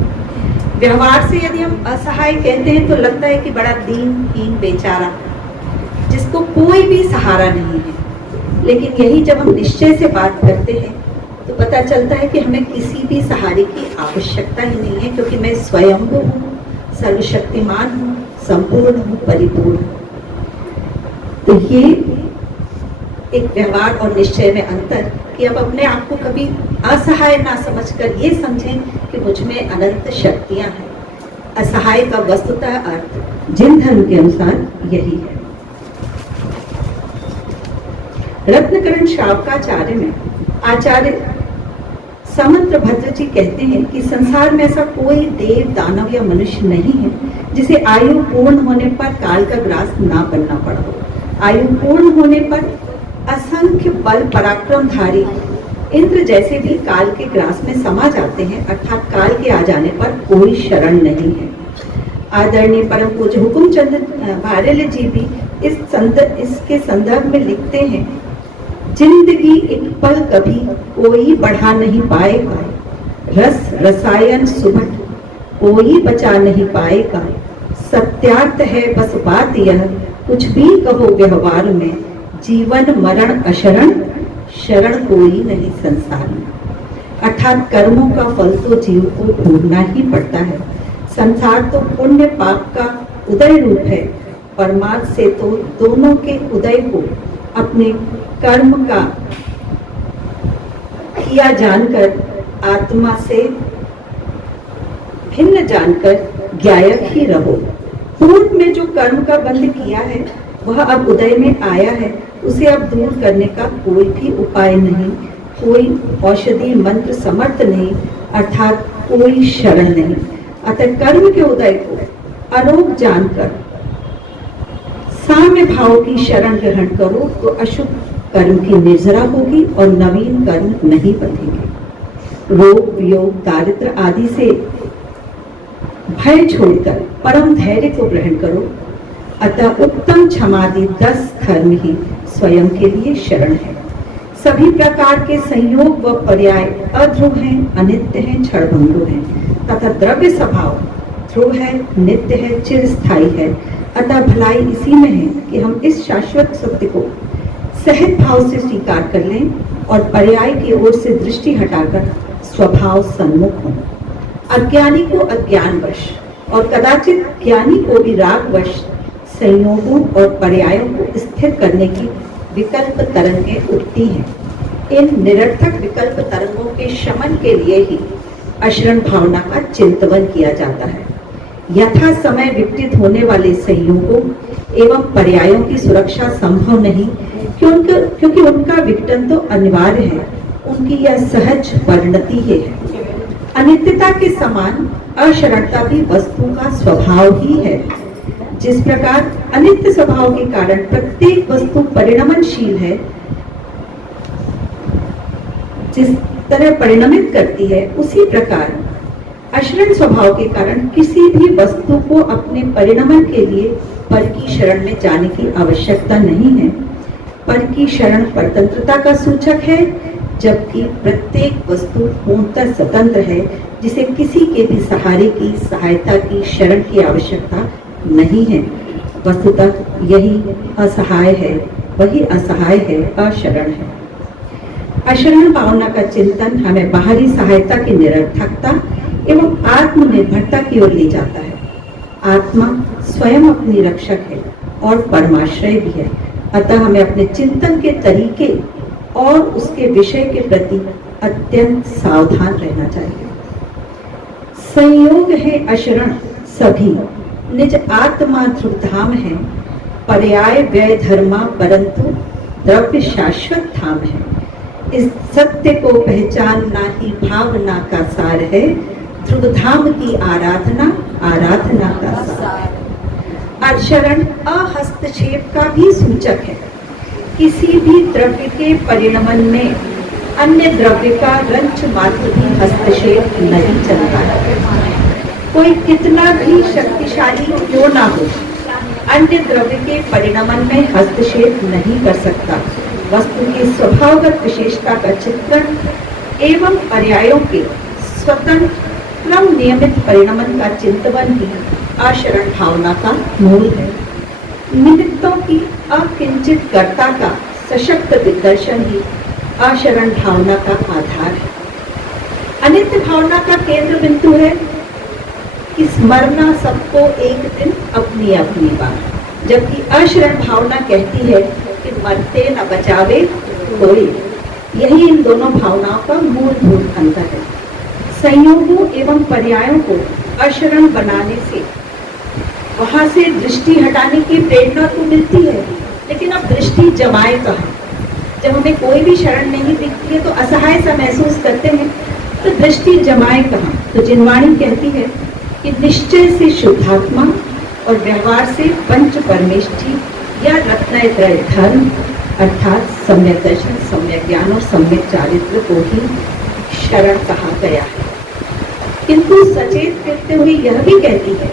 व्यवहार से यदि हम असहाय कहते हैं तो लगता है कि बड़ा दीनहीन बेचारा जिसको कोई भी सहारा नहीं है, लेकिन यही जब हम निश्चय से बात करते हैं तो पता चलता है कि हमें किसी भी सहारे की आवश्यकता ही नहीं है, क्योंकि मैं स्वयं हूँ, सर्वशक्तिमान हूँ, संपूर्ण हूँ, परिपूर्ण हूँ। तो ये एक व्यवहार और निश्चय में अंतर कि अब अपने आप को कभी असहाय ना समझकर ये समझें कि मुझ में अनंत शक्तियां हैं। असहाय का वस्तुतः अर्थ जिन धर्म के अनुसार यही है। रत्नकरण शावकाचार्य में आचार्य समंत्र भद्र जी कहते हैं कि संसार में ऐसा कोई देव, दानव या मनुष्य नहीं है जिसे आयु पूर्ण होने पर काल का ग्रास ना बनना पड़ा हो। आयु पूर्ण होने पर असंख्य बल पराक्रमधारी इंद्र जैसे भी काल के ग्रास में समा जाते हैं, अर्थात काल के आ जाने पर कोई शरण नहीं है। आदरणीय परम पूज्य हुकुमचंद भारले जी भी इसके संदर्भ में लिखते हैं, जिंदगी एक पल कभी कोई बढ़ा नहीं पाएगा, रस रसायन सुबह कोई बचा नहीं पाएगा। सत्यार्थ है बस बात यह, कुछ भी कहो व्यवहार में, जीवन मरण अशरण, शरण कोई नहीं संसार में। अर्थात कर्मों का फल तो जीव को भोगना ही पड़ता है। संसार तो पुण्य पाप का उदय रूप है। परमार्थ से तो दोनों के उदय को अपने कर्म का किया जानकर, आत्मा से भिन्न जानकर ज्ञायक ही रहो। पूर्व में जो कर्म का बंध किया है वह अब उदय में आया है, उसे अब दूर करने का कोई भी उपाय नहीं, कोई औषधि मंत्र समर्थ नहीं, अर्थात कोई शरण नहीं। अतः कर्म के उदय को अनोख जानकर साम्य भाव की शरण ग्रहण करो तो अशुभ कर्म की निर्जरा होगी और नवीन कर्म नहीं बंधेंगे। रोग, वियोग, दारिद्र आदि से भय छोड़कर परम धैर्य को ग्रहण करो। अतः उत्तम क्षमादि 10 धर्म ही स्वयं के लिए शरण है। सभी प्रकार के संयोग व पर्याय अध्रुव हैं, अनित्य हैं, क्षणभंगुर हैं, तथा द्रव्य स्वभाव ध्रुव है, नित्य है, चिरस्थायी है। अतः भलाई इसी में है कि हम इस शाश्वत सत्य को सहज भाव से स्वीकार कर लें और पर्याय की ओर से दृष्टि हटाकर स्वभाव सन्मुख हों। अज्ञानी को अज्ञानवश और कदाचित ज्ञानी को भी रागवश संयोगों और पर्यायों को स्थिर करने की विकल्प तरंगें उठती हैं। इन निरर्थक विकल्प तरंगों के शमन के लिए ही अशरण भावना का चिंतन किया जाता है। यथा समय विपरीत होने वाले संयोगों एवं पर्यायों की सुरक्षा संभव नहीं, क्योंकि उनका विघटन तो अनिवार्य है, उनकी यह सहज परिणति है। अनित्यता के समान अशरणता भी वस्तु का स्वभाव ही है। जिस प्रकार अनित्य स्वभाव के कारण प्रत्येक वस्तु परिणमनशील है, जिस तरह परिणमित करती है, उसी प्रकार अशरण स्वभाव के कारण किसी भी वस्तु को अपने परिणमन के लिए पर की शरण में जाने की आवश्यकता नहीं है। पर की शरण परतंत्रता का सूचक है, जबकि प्रत्येक वस्तु पूर्णतः स्वतंत्र है, जिसे किसी के भी सहारे की, सहायता की, शरण की आवश्यकता नहीं है। वस्तुतः यही असहाय है, वही असहाय है, अशरण है। अशरण भावना का चिंतन हमें बाहरी सहायता की निरर्थकता एवं आत्मनिर्भरता की ओर ले जाता है। आत्मा स्वयं अपनी रक्षक है और परमाश्रय भी है। अतः हमें अपने चिंतन के तरीके और उसके विषय के प्रति अत्यंत सावधान रहना चाहिए। संयोग है अशरण सभी, निज आत्मा ध्रुव धाम है। पर्याय व्यय धर्मा परंतु द्रव्य शाश्वत धाम है। इस सत्य को पहचानना ही भावना का सार है। ध्रुव धाम की आराधना, आराधना का सार। अशरण अहस्तक्षेप का भी सूचक है। किसी भी द्रव्य के परिणमन में अन्य द्रव्य का रंच मात्र भी हस्तक्षेप नहीं चलता है। कोई कितना भी शक्तिशाली क्यों ना हो, अन्य द्रव्य के परिणमन में हस्तक्षेप नहीं कर सकता। वस्तु की स्वभावगत विशेषता का चित्रण एवं पर्यायों के स्वतंत्र नियमित परिणमन का चिंतन ही आशरण भावना का मूल है। निमित्तों की अकिंचित कर्ता का सशक्त दिग्दर्शन ही आशरण भावना का आधार है। अनित्य भावना का केंद्र बिंदु है कि स्मरना सबको एक दिन अपनी अपनी बात, जबकि अशरण भावना कहती है कि मरते न बचावे कोई। यही इन दोनों भावनाओं का मूलभूत अंतर है। संयोगों एवं पर्यायों को अशरण बनाने से वहां से दृष्टि हटाने की प्रेरणा तो मिलती है, लेकिन अब दृष्टि जमाए कहाँ? जब हमें कोई भी शरण नहीं दिखती है तो असहाय सा महसूस करते हैं, तो दृष्टि जमाए कहाँ? तो जिनवाणी कहती है कि निश्चय से शुद्धात्मा और व्यवहार से पंच परमेष्ठी या रत्नत्रय धर्म अर्थात सम्यक दर्शन, सम्यक ज्ञान और सम्यक चारित्र को ही शरण कहा गया है। किंतु सचेत करते हुए यह भी कहती है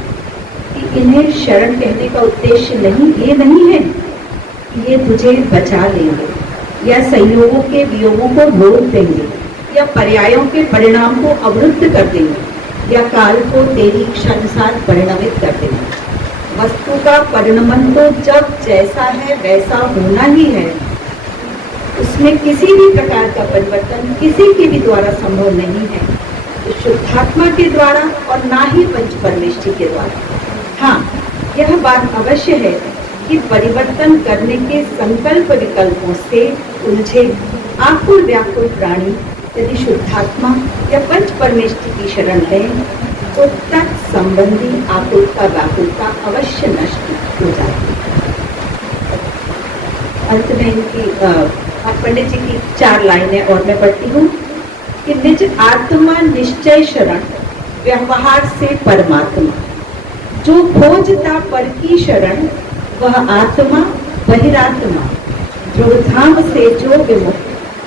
कि इन्हें शरण कहने का उद्देश्य ये नहीं है कि ये तुझे बचा लेंगे या संयोगों के वियोगों को रोक देंगे या पर्यायों के परिणाम को अवरुद्ध कर देंगे या काल को तेरी इच्छानुसार परिणमित कर देंगे। वस्तु का परिणमन तो जब जैसा है वैसा होना ही है, उसमें किसी भी प्रकार का परिवर्तन किसी के भी द्वारा संभव नहीं है, तो शुद्धात्मा के द्वारा और ना ही पंच परमेष्ठी के द्वारा। हाँ, यह बात अवश्य है कि परिवर्तन करने के संकल्प विकल्पों से उलझे आकुल व्याकुल प्राणी यदि शुद्धात्मा या पंच परमेष्ठी की शरण लें तो तत्संबंधी आकुलता व्याकुलता अवश्य नष्ट हो जाती है। अंत में इनकी पंडित जी की 4 लाइनें और मैं पढ़ती हूँ कि निज आत्मा निश्चय शरण व्यवहार से परमात्मा, जो खोजता पर की शरण वह आत्मा बहिरात्मा, ध्रुव धाम से जो विमुख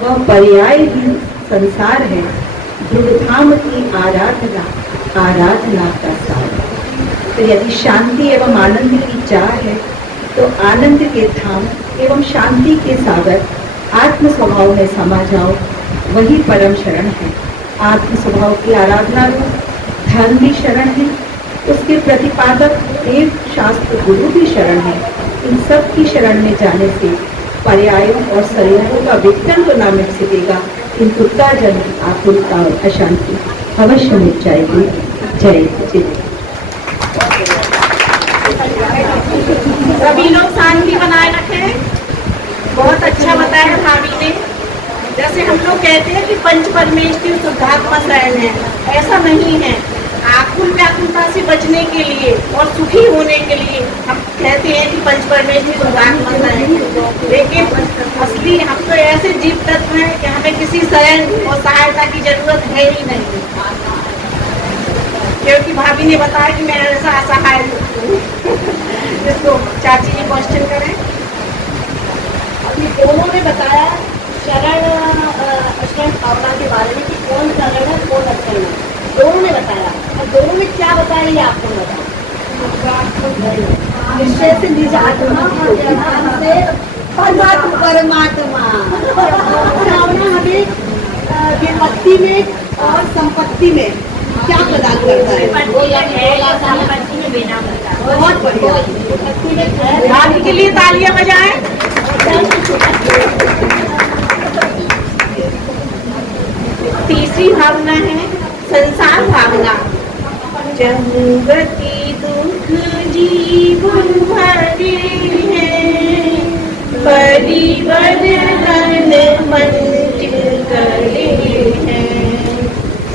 वह पर्याय ही संसार है, ध्रुव धाम की आराधना आराधना का सार। तो यदि शांति एवं आनंद की चाह है तो आनंद के धाम एवं शांति के सागर आत्म स्वभाव में समा जाओ, वही परम शरण है। आत्म स्वभाव की आराधना रूप धर्म भी शरण है, उसके प्रतिपादक देव शास्त्र गुरु भी शरण है। इन सब की शरण में जाने से पर्यायों और संयोगों का विघटन तो ना मिट सकेगा, किंतु जन आकुलता और अशांति अवश्य मिट जाएगी। जय जय। सभी लोग शांति बनाए रखें। बहुत अच्छा बताया भाभी ने। जैसे हम लोग कहते हैं कि पंच परमेष्ठी शुद्धात्मा शरण है, ऐसा नहीं है। आकुल व्याकुलता से बचने के लिए और सुखी होने के लिए हम कहते हैं कि पंच परमेष्ठी शुद्धात्मा शरण है, लेकिन असली हम तो ऐसे जीव तत्व हैं कि हमें किसी शरण और सहायता की जरूरत है ही नहीं, क्योंकि भाभी ने बताया कि मैं ऐसा असहाय हूँ। जिसको चाची जी क्वेश्चन करें। अभी दोनों ने बताया शरण अशरण भावना के बारे में कि कौन शरण है कौन अशरण है, दोनों ने बताया। और दोनों में क्या बताया ये आपको बताया। निश्चय से निज आत्मा से परमात्मा भावना हमें विपत्ति में और संपत्ति में क्या प्रदान करता है? बहुत बढ़िया। भाभी के लिए तालियां बजाएं। तीसरी भावना है संसार भावना। जंगती दुख जीवन भरे हैं, परिवर्तन मंच करे हैं,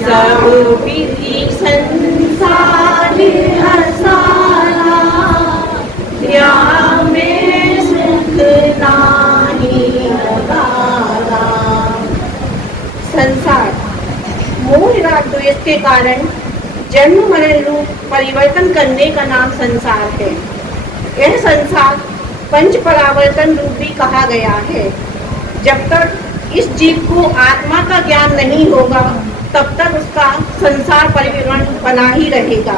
सब विधि संसार हसारा, या में सुख नाही लगारा। संसार मोह राग द्वेष के कारण जन्म मरण रूप परिवर्तन करने का नाम संसार है। यह संसार पंच परावर्तन रूप भी कहा गया है। जब तक इस जीव को आत्मा का ज्ञान नहीं होगा तब तक उसका संसार परिवर्तन बना ही रहेगा।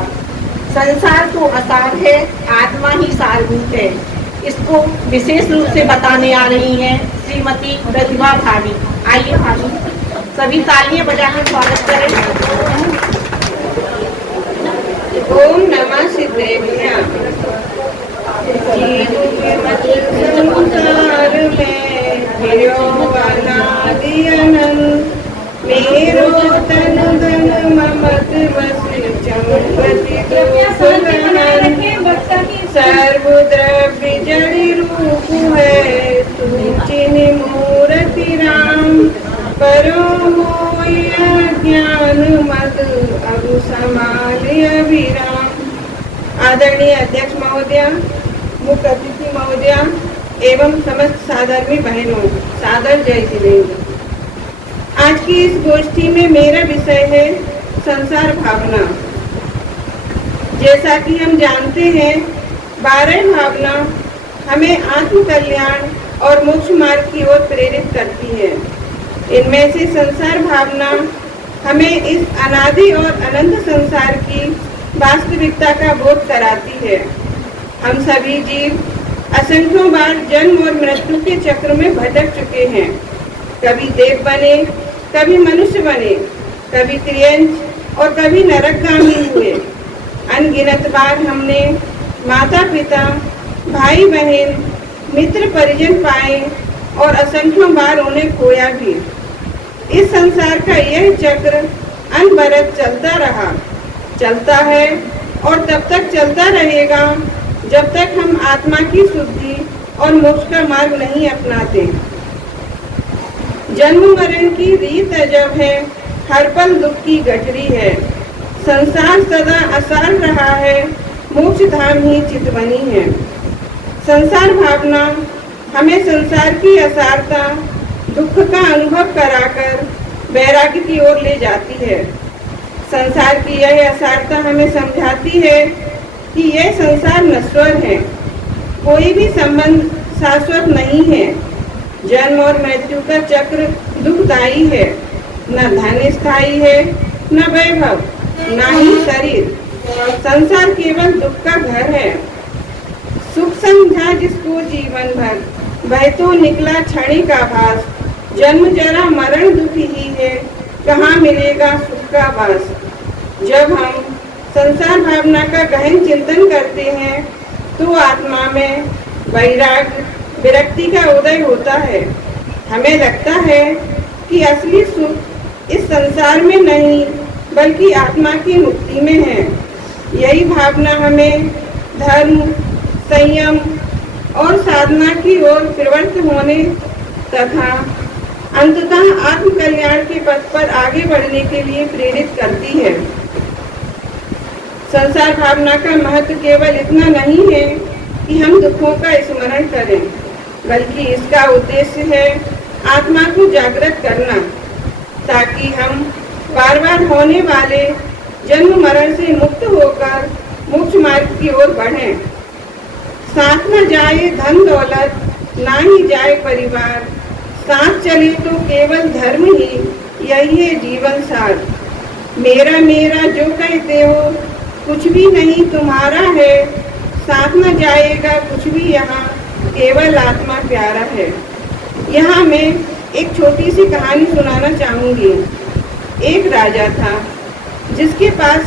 संसार तो असार है, आत्मा ही सारभूत है। इसको विशेष रूप से बताने आ रही हैं श्रीमती प्रतिभा भाभी। आइए भाभी। सभी तालियां बजाकर स्वागत करें। ओम नमः सिद्धेभ्यः। जीव के मत संसार में फिरो अनादि अनंत, मेरो तन धन ममत वस चमपति दोषगहन, सर्व द्रव्य जड़ि रूप है, तू चिन्ह मूर्ति राम, परो मोय ज्ञान मद अगु समाल अभिराम। आदरणीय अध्यक्ष महोदया, मुख्य अतिथि महोदया एवं समस्त साधर्मी बहनों, सादर जय जिनेन्द्र। आज की इस गोष्ठी में मेरा विषय है संसार भावना। जैसा कि हम जानते हैं, 12 भावना हमें आत्म कल्याण और मोक्ष मार्ग की ओर प्रेरित करती है। इनमें से संसार भावना हमें इस अनादि और अनंत संसार की वास्तविकता का बोध कराती है। हम सभी जीव असंख्यों बार जन्म और मृत्यु के चक्र में भटक चुके हैं। कभी देव बने, कभी मनुष्य बने, कभी त्रियंच और कभी नरकगामी हुए। अनगिनत बार हमने माता पिता, भाई बहन, मित्र परिजन पाए और असंख्यों बार उन्हें खोया भी। इस संसार का यह चक्र अनवरत चलता रहा, चलता है और तब तक चलता रहेगा जब तक हम आत्मा की शुद्धि और मोक्ष का मार्ग नहीं अपनाते। जन्म मरण की रीत अजब है, हर पल दुख की गठरी है। संसार सदा असार रहा है, मोक्ष धाम ही चितवनी है। संसार भावना हमें संसार की असारता, दुख का अनुभव कराकर वैराग्य की ओर ले जाती है। संसार की यह असारता हमें समझाती है कि यह संसार नश्वर है, कोई भी संबंध शाश्वत नहीं है। जन्म और मृत्यु का चक्र दुखदायी है, न धन स्थायी है, न वैभव, न ही शरीर। संसार केवल दुख का घर है। सुख समझा जिसको जीवन भर, वह तो निकला क्षणिक आभास। जन्म जरा मरण दुख ही है, कहाँ मिलेगा सुख का वास। जब हम संसार भावना का गहन चिंतन करते हैं तो आत्मा में वैराग्य, विरक्ति का उदय होता है। हमें लगता है कि असली सुख इस संसार में नहीं बल्कि आत्मा की मुक्ति में है। यही भावना हमें धर्म, संयम और साधना की ओर प्रवृत्त होने तथा अंततः आत्म कल्याण के पथ पर आगे बढ़ने के लिए प्रेरित करती है। संसार भावना का महत्व केवल इतना नहीं है कि हम दुखों का स्मरण करें, बल्कि इसका उद्देश्य है आत्मा को जागृत करना, ताकि हम बार बार होने वाले जन्म मरण से मुक्त होकर मोक्ष मार्ग की ओर बढ़ें। साथ न जाए धन दौलत, ना ही जाए परिवार, साथ चले तो केवल धर्म ही, यही है जीवन सार। मेरा मेरा जो कहते हो, कुछ भी नहीं तुम्हारा है, साथ न जाएगा कुछ भी यहाँ, केवल आत्मा प्यारा है। यहाँ मैं एक छोटी सी कहानी सुनाना चाहूँगी। एक राजा था जिसके पास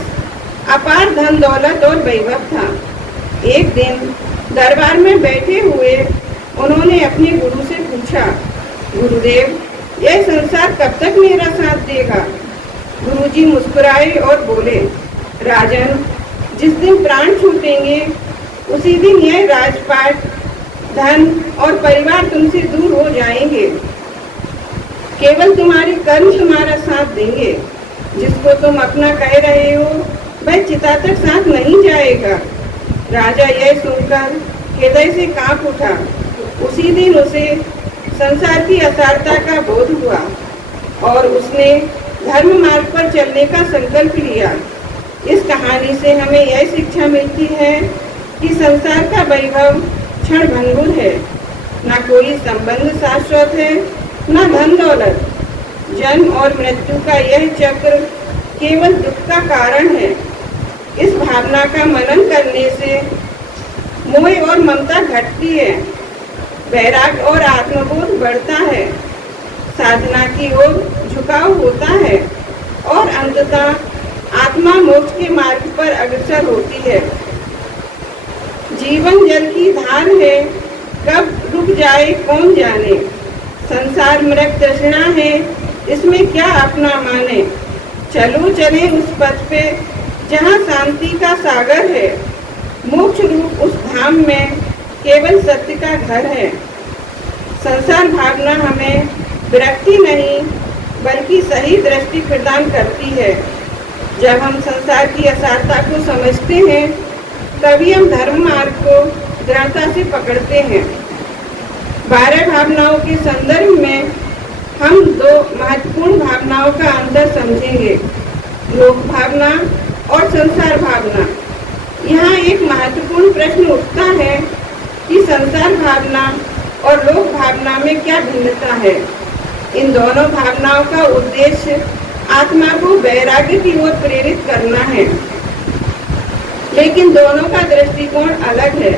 अपार धन दौलत और वैभव था। एक दिन दरबार में बैठे हुए उन्होंने अपने गुरु से पूछा, गुरुदेव, यह संसार कब तक मेरा साथ देगा? गुरुजी मुस्कुराए और बोले, राजन, जिस दिन प्राण छूटेंगे उसी दिन यह राजपाट, धन और परिवार तुमसे दूर हो जाएंगे। केवल तुम्हारे कर्म तुम्हारा साथ देंगे। जिसको तुम अपना कह रहे हो वह चिता तक साथ नहीं जाएगा। राजा यह सुनकर हृदय से कांप उठा। उसी दिन उसे संसार की असारता का बोध हुआ और उसने धर्म मार्ग पर चलने का संकल्प लिया। इस कहानी से हमें यह शिक्षा मिलती है कि संसार का वैभव क्षण भंगुर है, न कोई संबंध शाश्वत है, न धन दौलत। जन्म और मृत्यु का यह चक्र केवल दुख का कारण है। इस भावना का मनन करने से मोह और ममता घटती है, वैराग्य और आत्मबोध बढ़ता है। साधना की ओर झुकाव होता है और अंततः आत्मा मोक्ष के मार्ग पर अग्रसर होती है। जीवन जल की धार है, कब रुक जाए कौन जाने। संसार मृग तृष्णा है, इसमें क्या अपना माने। चलो चले उस पथ पे जहाँ शांति का सागर है। मोक्ष रूप उस धाम में केवल सत्य का घर है। संसार भावना हमें विरक्ति नहीं बल्कि सही दृष्टि प्रदान करती है। जब हम संसार की असारता को समझते हैं तभी हम धर्म मार्ग को दृढ़ता से पकड़ते हैं। 12 भावनाओं के संदर्भ में हम 2 महत्वपूर्ण भावनाओं का अंतर समझेंगे, लोक भावना और संसार भावना। यहाँ एक महत्वपूर्ण प्रश्न उठता है कि संसार भावना और लोक भावना में क्या भिन्नता है। इन दोनों भावनाओं का उद्देश्य आत्मा को वैराग्य की ओर प्रेरित करना है, लेकिन दोनों का दृष्टिकोण अलग है।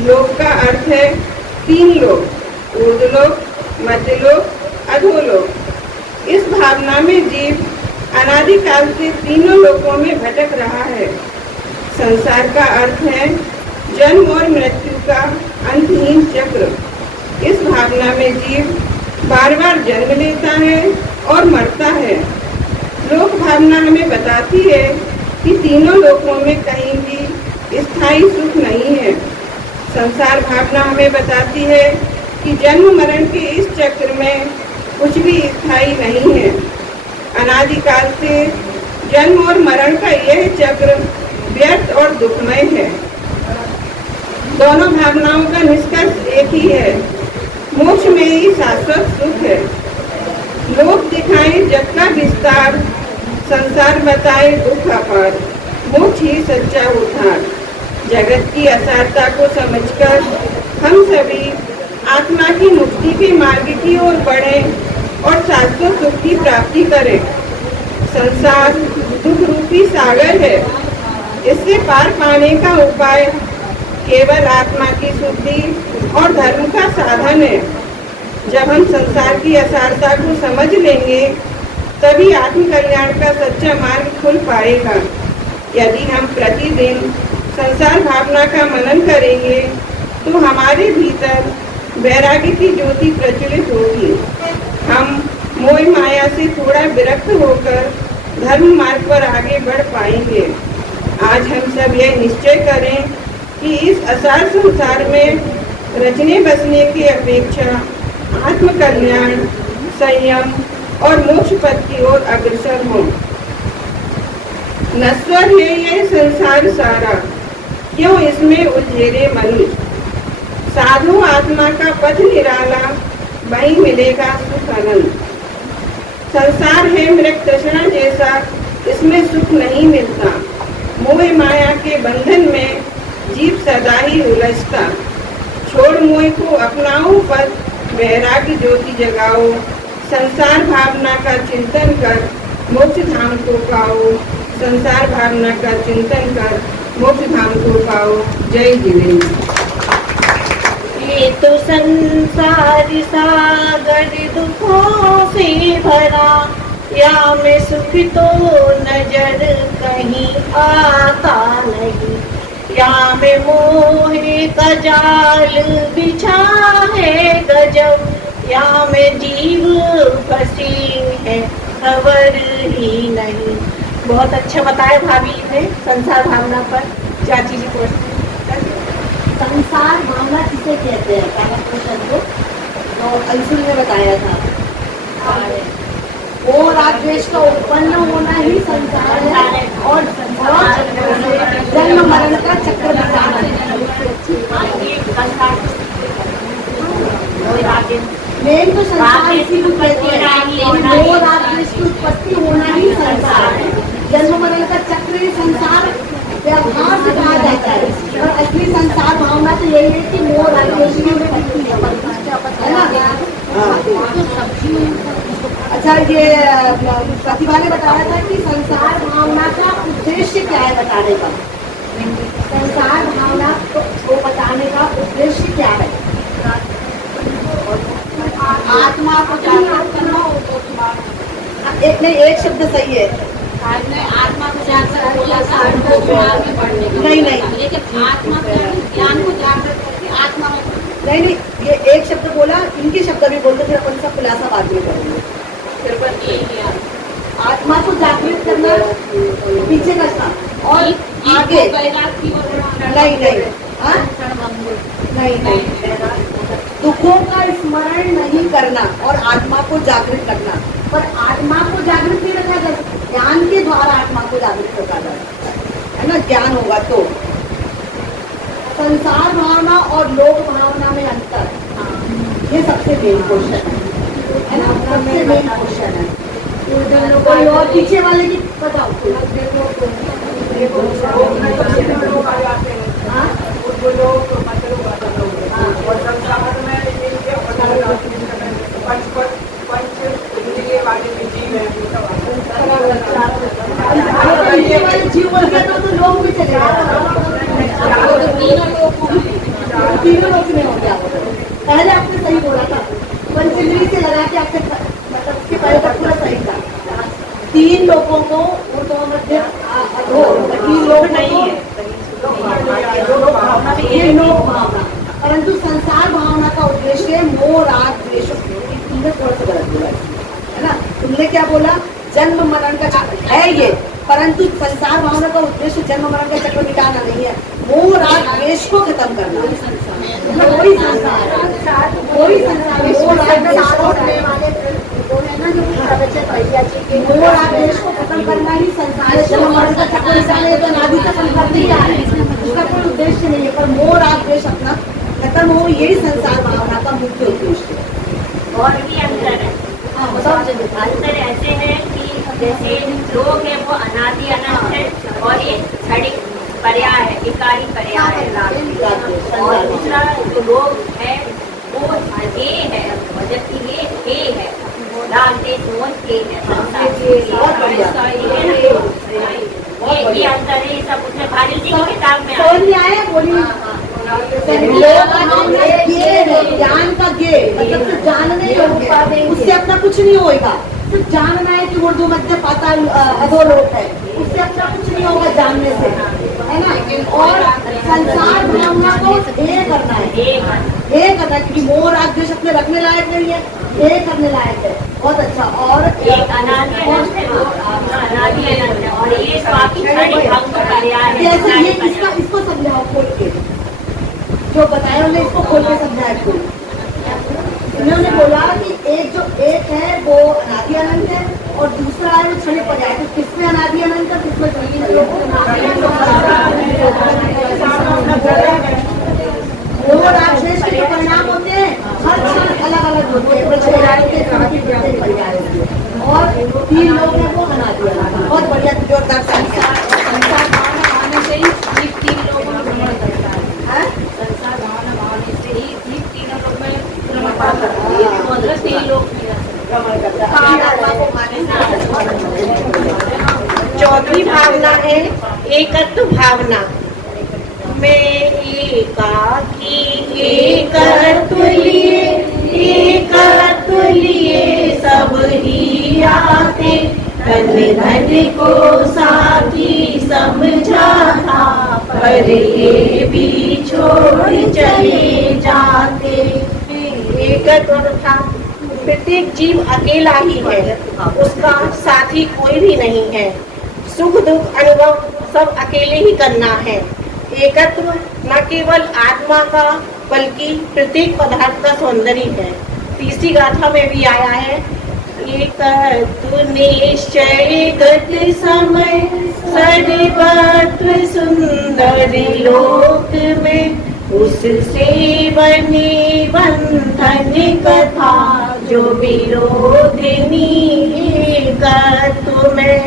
लोक का अर्थ है 3 लोक, ऊर्ध्वलोक, मध्यलोक, अधोलोक। इस भावना में जीव अनादिकाल से तीनों लोकों में भटक रहा है। संसार का अर्थ है जन्म और मृत्यु का अंतहीन चक्र। इस भावना में जीव बार बार जन्म लेता है और मरता है। लोक भावना हमें बताती है कि तीनों लोकों में कहीं भी स्थायी सुख नहीं है। संसार भावना हमें बताती है कि जन्म मरण के इस चक्र में कुछ भी स्थायी नहीं है। अनादिकाल से जन्म और मरण का यह चक्र व्यर्थ और दुखमय है। दोनों भावनाओं का निष्कर्ष एक ही है, मोक्ष में ही शाश्वत सुख है। लोक दिखाए जग का विस्तार, संसार बताए दुख अपार, मोक्ष ही सच्चा उद्धार। जगत की असारता को समझकर हम सभी आत्मा की मुक्ति के मार्ग की ओर बढ़ें और शाश्वत सुख की प्राप्ति करें। संसार दुख रूपी सागर है, इससे पार पाने का उपाय केवल आत्मा की शुद्धि और धर्म का साधन है। जब हम संसार की असारता को समझ लेंगे तभी आत्म कल्याण का सच्चा मार्ग खुल पाएगा। यदि हम प्रतिदिन संसार भावना का मनन करेंगे तो हमारे भीतर वैराग्य की ज्योति प्रज्वलित होगी। हम मोह माया से थोड़ा विरक्त होकर धर्म मार्ग पर आगे बढ़ पाएंगे। आज हम सब यह निश्चय करें कि इस असार संसार में रचने बसने की अपेक्षा आत्म कल्याण, संयम और मोक्ष पथ की ओर अग्रसर हों। नश्वर है यह संसार सारा, क्यों इसमें उलझेरे मनुष्य। साधु आत्मा का पथ निराला, वहीं मिलेगा सुख अनंत। संसार है मृग तृष्णा जैसा, इसमें सुख नहीं मिलता। मोह माया के बंधन में जीव सदा ही उलझता। छोड़ मोह को अपनाओ पथ, वैराग्य ज्योति जगाओ। संसार भावना का चिंतन कर मोक्ष धाम को पाओ। संसार भावना का चिंतन कर मोक्ष धाम को पाओ। जय जिनेन्द्र। ये तो संसार सागर दुखों से भरा, या में सुख तो नजर कहीं आता नहीं। या में मोह का जाल बिछा है गजब, या में जीव फंसी है खबर ही नहीं। बहुत अच्छा बताया भाभी ने संसार भावना पर। चाची जी पूछते संसार भावना किसे कहते हैं, पहला क्वेश्चन तो अंशुल ने बताया था। और रागद्वेष का उत्पन्न होना ही संसार है और जन्म मरण का चक्र बताना है। मेन तो संसार इसी को कहते हैं, वो रागद्वेष की उत्पत्ति होना ही संसार है। जन्म मरण का चक्र ही संसार व्यवहार से कहा जाता है, और असली संसार भावना तो यही है कि मोह रागद्वेष की उत्पत्ति है ना। अच्छा, ये प्रतिभा ने बताया था कि संसार भावना का उद्देश्य क्या है बताने का। संसार भावना को बताने का उद्देश्य क्या है। आत्मा को जागृत करना एक नहीं, एक शब्द सही है। आपने आत्मा को जागृत बोला था आगे बढ़ने के नहीं नहीं लेकिन आत्मा को ज्ञान को जागृत करके आत्मा में नहीं नहीं, ये एक शब्द बोला, इनके शब्द भी बोलते, फिर अपन सब खुलासा बाद में करेंगे। फिर पर ये आत्मा को जागृत करना पीछे का था, और आगे बैराग की ओर नहीं नहीं, हाँ? नहीं नहीं, दुखों का स्मरण नहीं करना और आत्मा को जागृत करना, पर आत्मा को जागृत नहीं रखा जा सकता, ज्ञान के द्वारा आत्मा को जागृत रखा जा सकता है ना, ज्ञान होगा तो। संसार भावना और लोक भावना में अंतर, ये सबसे मेन क्वेश्चन है ना, सबसे मेन क्वेश्चन है। कोई और पीछे वाले की बताओ। हाँ? पीछे वाले जीव बोल गया तो लोग भी चले तीनों लोग में हो गया। पहले आपने सही बोला था, पंचेंद्री से लगा के आपके मतलब उसके पहले तक पूरा सही था। 3 लोगों को ऊर्ध्व मध्य अधो, 3 लोग नहीं है, ये लोक भावना, परंतु संसार भावना का उद्देश्य मोह राग द्वेष। तुमने थोड़ा सा गलत बोला है ना, तुमने क्या बोला, जन्म मरण का चक्र है ये, परंतु संसार भावना का उद्देश्य जन्म मरण का चक्र मिटाना नहीं है, मोह राग द्वेष को खत्म करना। कोई संसार मोह राग द्वेष को मोह राग द्वेष को खत्म करना ही संसार है। जन्म मरण का चक्र मिटाने तो अनादि तक हम करते ही आ रहे हैं, उसका कोई उद्देश्य नहीं है, पर मोह राग द्वेष अपना खत्म हो, यही संसार भावना का मुख्य उद्देश्य है। और भी अंतर है। अंतर ऐसे है कि जैसे लोग है वो अनादि अनंत है और ये क्षणिक पर्याय है, विकारी पर्याय है। और दूसरा जो लोग है वो हे है, जबकि ये हे है, राग देश मोह हे है। ये अंतर है, ये सब उसमें भारी जी की किताब में आया। बोलिए ज्ञान का गे मतलब सिर्फ जानना ही होगा, उससे अपना कुछ नहीं होगा। सिर्फ जानना है कि ऊर्ध्व मध्य पाताल अधोलोक है, उससे अपना कुछ नहीं होगा जानने से, है ना। और संसार भावना को हे करना है, हे करना है, क्योंकि मोह राग द्वेष अपने रखने लायक नहीं है, हे करने लायक है। बहुत अच्छा। और एक अनादि अनंत है, और ये बाकी पर्याय है। जैसे ये इसको समझाओ खोल के, जो बताया उन्होंने इसको खोल के समझाया खोल। उन्होंने बोला कि एक है वो अनादि अनंत है और दूसरा है वो क्षणिक पर्याय। तो किसमें अनादि अनंत है, किसमें मोह राग द्वेष के परिणाम होते हैं, हर क्षण अलग अलग होते हैं, पर्याय होते हैं। और 3 लोग हैं वो अनादि अनंत। बहुत बढ़िया, जोरदार संसार भावना आने से ही 3 लोगों में भ्रमण करता है। संसार भावना भावने से ही 3 लोग में भ्रमण करता है, 3 लोग भ्रमण करता है। चौथी भावना है एकत्व भावना। मैं एकाकी एकत्व लिए सब ही आते, धन धन को साथी समझा था, पर ये भी छोड़ चले जाते। एकत्व था, प्रत्येक जीव अकेला ही है, उसका साथी कोई भी नहीं है। सुख दुख अनुभव सब अकेले ही करना है। एकत्व न केवल आत्मा का बल्कि प्रत्येक पदार्थ का सौंदर्य है। तीसरी गाथा में भी आया है, एकत्व निश्चय गति समय सर्वत्र सुंदर लोक में, उससे बने बंधन कथा जो विरोधिनी एकत्व में।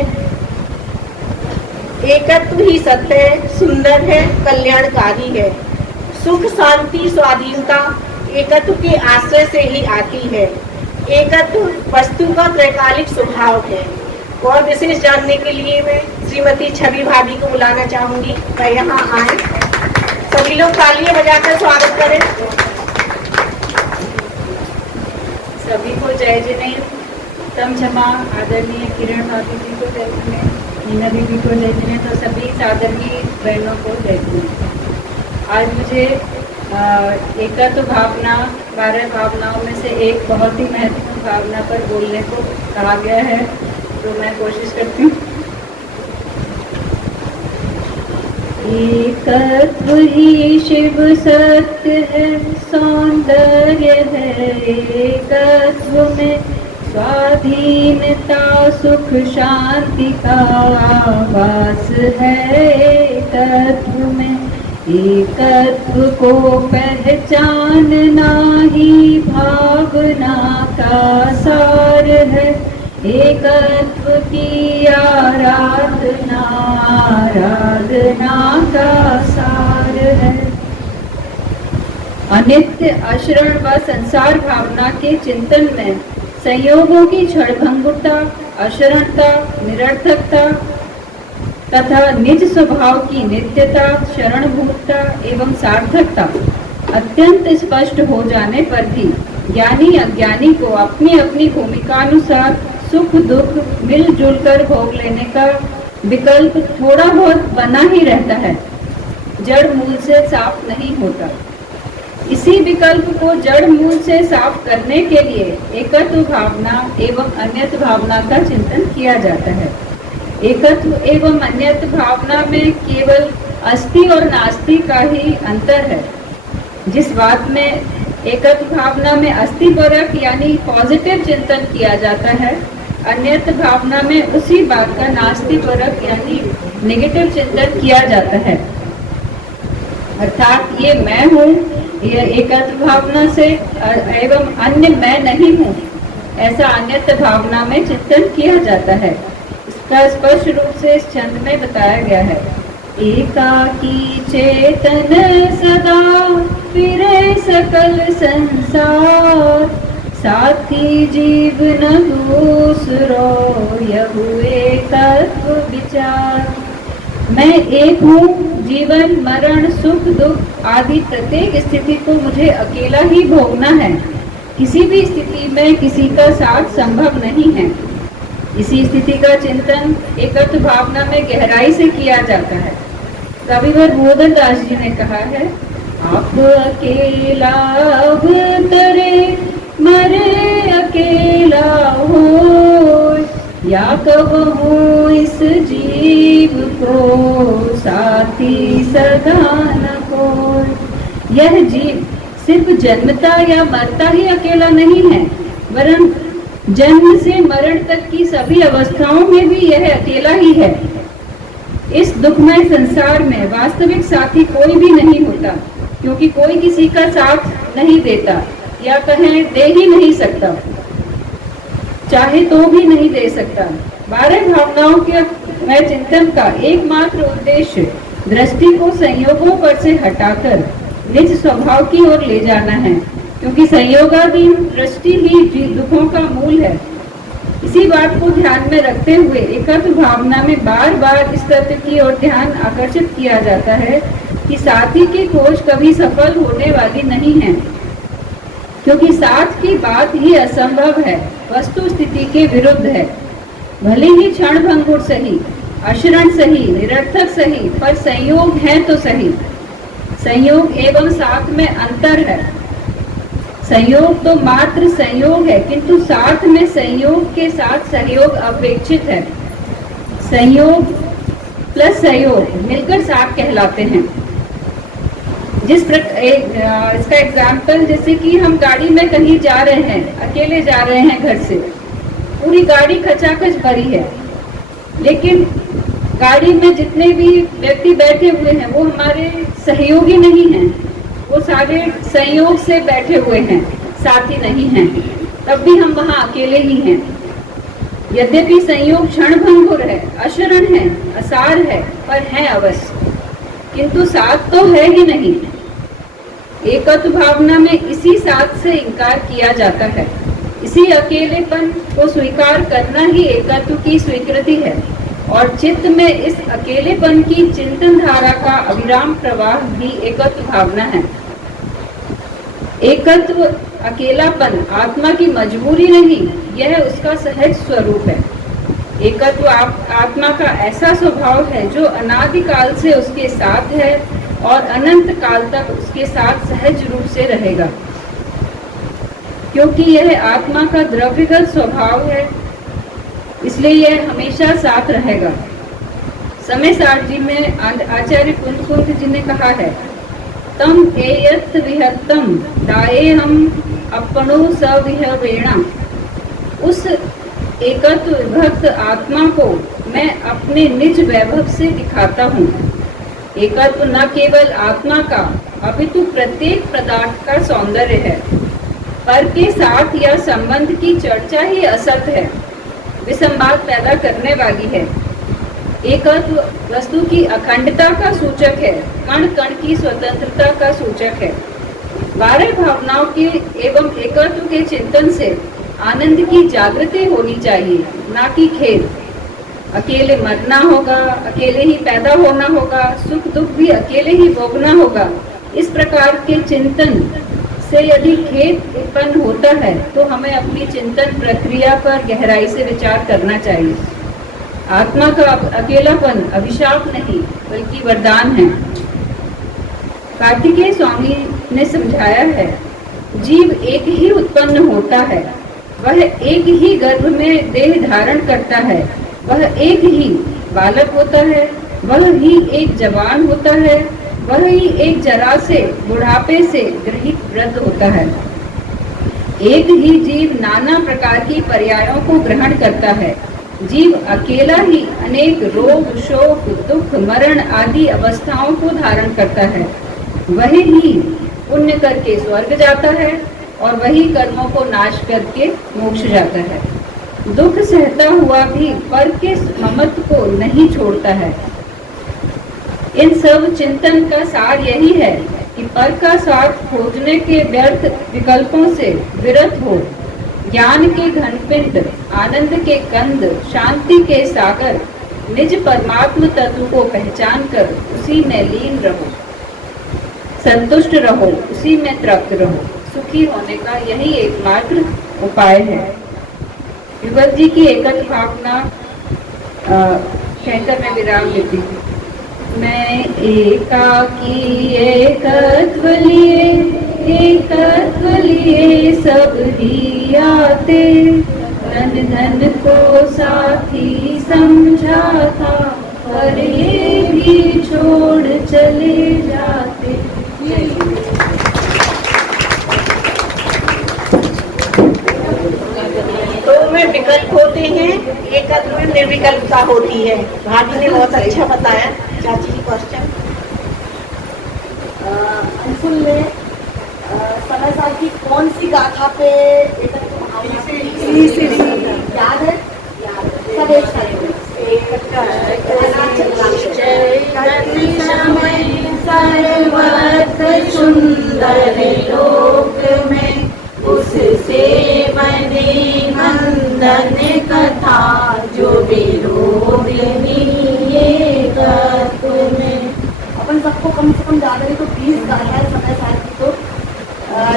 एकत्व ही सत्य है, सुंदर है, कल्याणकारी है। सुख शांति स्वाधीनता एकत्व के आश्रय से ही आती है। एकत्व वस्तु का त्रैकालिक स्वभाव है। और विशेष जानने के लिए मैं श्रीमती छवि भाभी को बुलाना चाहूंगी, वह यहाँ आए। सभी लोग तालियां बजाकर स्वागत करें। सभी को जय जिनेन्द्र, तम क्षमा आदरणीय किरण भाभी जी को जय जिनेन्द्र, मीना दीदी को जय जिनेन्द्र, तो सभी आदरणीय बहनों को जय जिनेन्द्र। आज मुझे एकत्व भावना 12 भावनाओं में से एक बहुत ही महत्वपूर्ण भावना पर बोलने को कहा गया है, तो मैं कोशिश करती हूँ। एकत्व ही शिव सत्य है, सौंदर्य है एकत्व में, स्वाधीनता सुख शांति का आवास है एकत्व में। एकत्व को पहचानना ही भावना का सार है, एकत्व की आराधना आराधना का सार है। अनित्य, अशरण व संसार भावना के चिंतन में संयोगों की क्षणभंगुरता, अशरणता, निरर्थकता तथा निज स्वभाव की नित्यता, शरणभूतता एवं सार्थकता अत्यंत स्पष्ट हो जाने पर भी ज्ञानी अज्ञानी को अपनी अपनी भूमिकानुसार सुख दुख मिलजुल कर भोग लेने का विकल्प थोड़ा बहुत बना ही रहता है, जड़ मूल से साफ नहीं होता। इसी विकल्प को जड़ मूल से साफ करने के लिए एकत्व भावना एवं अन्यत भावना का चिंतन किया जाता है। एकत्व एवं अन्यत भावना में केवल अस्ति और नास्ति का ही अंतर है। जिस बात में एकत्व भावना में अस्तिपरक यानी पॉजिटिव चिंतन किया जाता है, अन्यत भावना में उसी बात का नास्तिपरक यानी नेगेटिव चिंतन किया जाता है। अर्थात ये मैं हूँ, यह एकत्व भावना से एवं अन्य मैं नहीं हूँ, ऐसा अन्यत भावना में चिंतन किया जाता है। इसका स्पष्ट रूप से इस छंद में बताया गया है। एकाकी चेतन सदा फिरे सकल संसार, साथी जीव न दूसरो यह एकत्व विचार। मैं एक हूँ, जीवन मरण सुख दुख आदि प्रत्येक स्थिति को मुझे अकेला ही भोगना है। किसी भी स्थिति में किसी का साथ संभव नहीं है। इसी स्थिति का चिंतन एकत्व भावना में गहराई से किया जाता है। कविवर मोहन दास जी ने कहा है, आप अकेला अवतरे मरे अकेला हो, या कहूँ इस जीव को साथी सदा न कोई। यह जीव सिर्फ जन्मता या मरता ही अकेला नहीं है, वरन जन्म से मरण तक की सभी अवस्थाओं में भी यह अकेला ही है। इस दुखमय संसार में वास्तविक साथी कोई भी नहीं होता, क्योंकि कोई किसी का साथ नहीं देता, या कहें दे ही नहीं सकता, चाहे तो भी नहीं दे सकता। 12 भावनाओं के मैं चिंतन का एकमात्र उद्देश्य दृष्टि को संयोगों पर से हटाकर निज स्वभाव की ओर ले जाना है, क्योंकि संयोगाधीन दृष्टि ही दुखों का मूल है। इसी बात को ध्यान में रखते हुए एकत्व भावना में बार बार इस तथ्य की ओर ध्यान आकर्षित किया जाता है कि साथी की खोज कभी सफल होने वाली नहीं है, क्योंकि साथ की बात ही असंभव है, वस्तु स्थिति के विरुद्ध है। भले ही क्षणभंगुर सही, अशरण सही, निरर्थक सही, पर संयोग है तो सही। संयोग एवं साथ में अंतर है। संयोग तो मात्र संयोग है, किंतु साथ में संयोग के साथ सहयोग अपेक्षित है। संयोग प्लस सहयोग मिलकर साथ कहलाते हैं। इसका एग्जाम्पल जैसे कि हम गाड़ी में कहीं जा रहे हैं, अकेले जा रहे हैं घर से, पूरी गाड़ी खचाखच भरी है, लेकिन गाड़ी में जितने भी व्यक्ति बैठे हुए हैं वो हमारे सहयोगी नहीं हैं, वो सारे संयोग से बैठे हुए हैं, साथी नहीं हैं, तब भी हम वहाँ अकेले ही हैं। यद्यपि संयोग क्षणभंगुर है, अशरण है, असार है, पर है अवश्य, किंतु साथ तो है ही नहीं। एकत्व भावना में इसी साथ से इनकार किया जाता है। इसी अकेलेपन को स्वीकार करना ही एकत्व की स्वीकृति है, और चित्त में इस अकेलेपन की चिंतन धारा का अविराम प्रवाह भी एकत्व भावना है। एकत्व अकेलापन आत्मा की मजबूरी नहीं, यह उसका सहज स्वरूप है। एकत्व आत्मा का ऐसा स्वभाव है जो अनादिकाल से उसके साथ है और अनंत काल तक उसके साथ सहज रूप से रहेगा, क्योंकि यह आत्मा का द्रव्यगत स्वभाव है, इसलिए यह हमेशा साथ रहेगा। समय सार जी में आचार्य कुंद जी ने कहा है, तम एयत विहत्तम दाए हम अपनो सविहवेणा। उस एकत्व विभक्त आत्मा को मैं अपने निज वैभव से दिखाता हूँ। एकत्व न केवल आत्मा का अपितु प्रत्येक पदार्थ का सौंदर्य है। पर के साथ या संबंध की चर्चा ही असत है, विसंवाद पैदा करने वाली है। एकत्व वस्तु की अखंडता का सूचक है, कण कण की स्वतंत्रता का सूचक है। 12 भावनाओं के एवं एकत्व के चिंतन से आनंद की जागृति होनी चाहिए, ना कि खेद। अकेले मरना होगा, अकेले ही पैदा होना होगा, सुख दुख भी अकेले ही भोगना होगा। इस प्रकार के चिंतन से यदि खेद उत्पन्न होता है तो हमें अपनी चिंतन प्रक्रिया पर गहराई से विचार करना चाहिए। आत्मा का अकेलापन अभिशाप नहीं बल्कि वरदान है। कार्तिकेय स्वामी ने समझाया है, जीव एक ही उत्पन्न होता है, वह एक ही गर्भ में देह धारण करता है, वह एक ही बालक होता है, वह ही एक जवान होता है, वह ही एक जरा से बुढ़ापे से ग्रहित वृद्ध होता है। एक ही जीव नाना प्रकार की पर्यायों को ग्रहण करता है। जीव अकेला ही अनेक रोग, शोक, दुख, मरण आदि अवस्थाओं को धारण करता है। वही ही पुण्य करके स्वर्ग जाता है और वही कर्मों को नाश करके मोक्ष जाता है। दुख सहता हुआ भी पर के ममत्व को नहीं छोड़ता है। इन सब चिंतन का सार यही है कि पर का स्वार्थ खोजने के व्यर्थ विकल्पों से विरत हो। ज्ञान के घनपिंड, आनंद के कंद, शांति के सागर, निज परमात्म तत्व को पहचान कर उसी में लीन रहो, संतुष्ट रहो, उसी में तृप्त रहो। सुखी होने का यही एकमात्र उपाय है। युगल जी की एकत्व भावना कहकर मैं विराम लेती हूँ। मैं एकाकी एकत्व लिए सब ही आते, धन धन को साथी समझा था, पर ये भी छोड़ चले जाते। तो में विकल्प होते हैं, एकत्व में निर्विकल्पता होती है। भाभी ने बहुत अच्छा बताया। चाची जी क्वेश्चन। अंशुल ने समय साल की कौन सी गाथा पे एकत्व भावना याद है? सब एक साथ सुंदर लोक में उससे बने नंदन कथा, जो विरोधिनी एकत्व में। अपन सबको कम से कम ज्यादा नहीं तो 20 गाथाएं समय साल की तो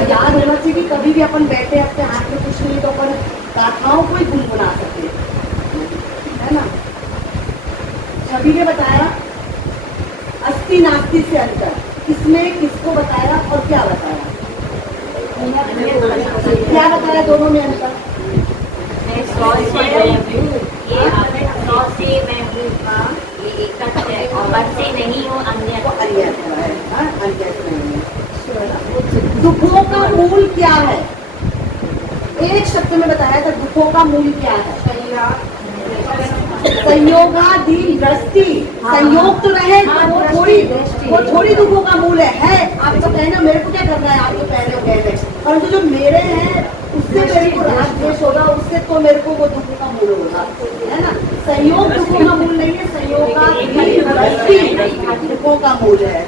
याद होना चाहिए कि कभी भी अपन बैठे अपने हाथ में कुछ नहीं तो अपन गाथाओं को ही गुनगुना सकते है ना। छवि ने बताया अस्ति नास्ति से अंतर, किसमें किसको बताया और क्या बताया? क्या बताया दोनों में अंतर? मैं 100 से मैं हूँ, ये 100 से मैं हूँ का ये एकत्व है, और 1 से नहीं हो अन्य है। दुखों का मूल क्या है? एक शब्द में बताया था, दुखों का मूल क्या है? संयोगाधीन दृष्टि। संयोग तो रहे वो थोड़ी दुखों का मूल है। आपका कहना मेरे को क्या करना है, आप तो पहले हो गए, परंतु जो मेरे हैं उससे मेरे को राग द्वेष होगा, उससे तो मेरे को वो दुखों का मूल होगा, है ना। संयोग दुखों का मूल नहीं है, संयोगाधीन दृष्टि दुखों का मूल है।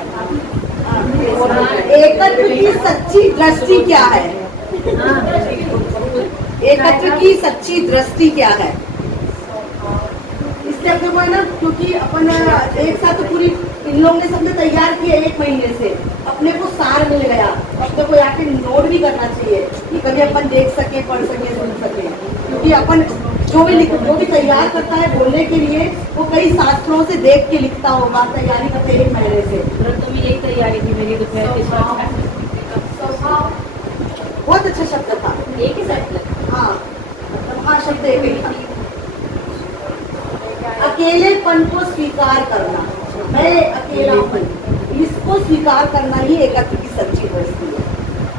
एकत्व की सच्ची दृष्टि क्या है? एकत्व की सच्ची दृष्टि क्या है? इसलिए अपने को है ना, क्योंकि अपन एक साथ तो पूरी इन लोगों ने सबने तैयार किया 1 महीने से, अपने को सार मिल गया, अपने को यहाँ पे नोट भी करना चाहिए कि कभी अपन देख सके, पढ़ सके, सुन सके, क्योंकि अपन जो भी तैयार करता है बोलने के लिए वो कई शास्त्रों से देख के लिखता होगा, तैयारी करते 1 महीने से। तुम यही तैयारी की मेरी बहुत अच्छा शब्द था, एक ही शब्द। हाँ हाँ, शब्द एक ही था। अकेलेपन को स्वीकार करना, मैं अकेला हूँ, इसको स्वीकार करना ही एकत्व की सच्ची दोस्ती है।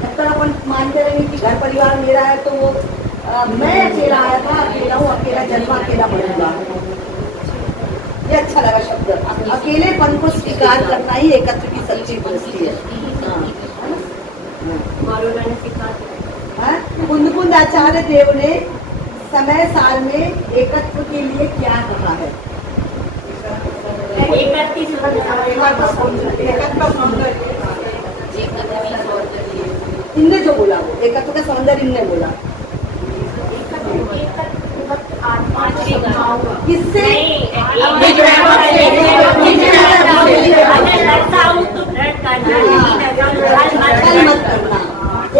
जब तक अपन मानते रहेंगे कि घर परिवार मेरा है तो वो मैं अकेला आया था, अकेला हूँ, अकेला जन्मा, अकेला मरूंगा, ये अच्छा लगा शब्द। अकेलेपन को स्वीकार करना ही एकत्व की सच्ची दोस्ती है। कुंद आचार्य देव ने समय सार में एकत्व के लिए क्या कहा है? इनने जो बोला वो एकत्व का सौंदर्य इनने बोला, किससे?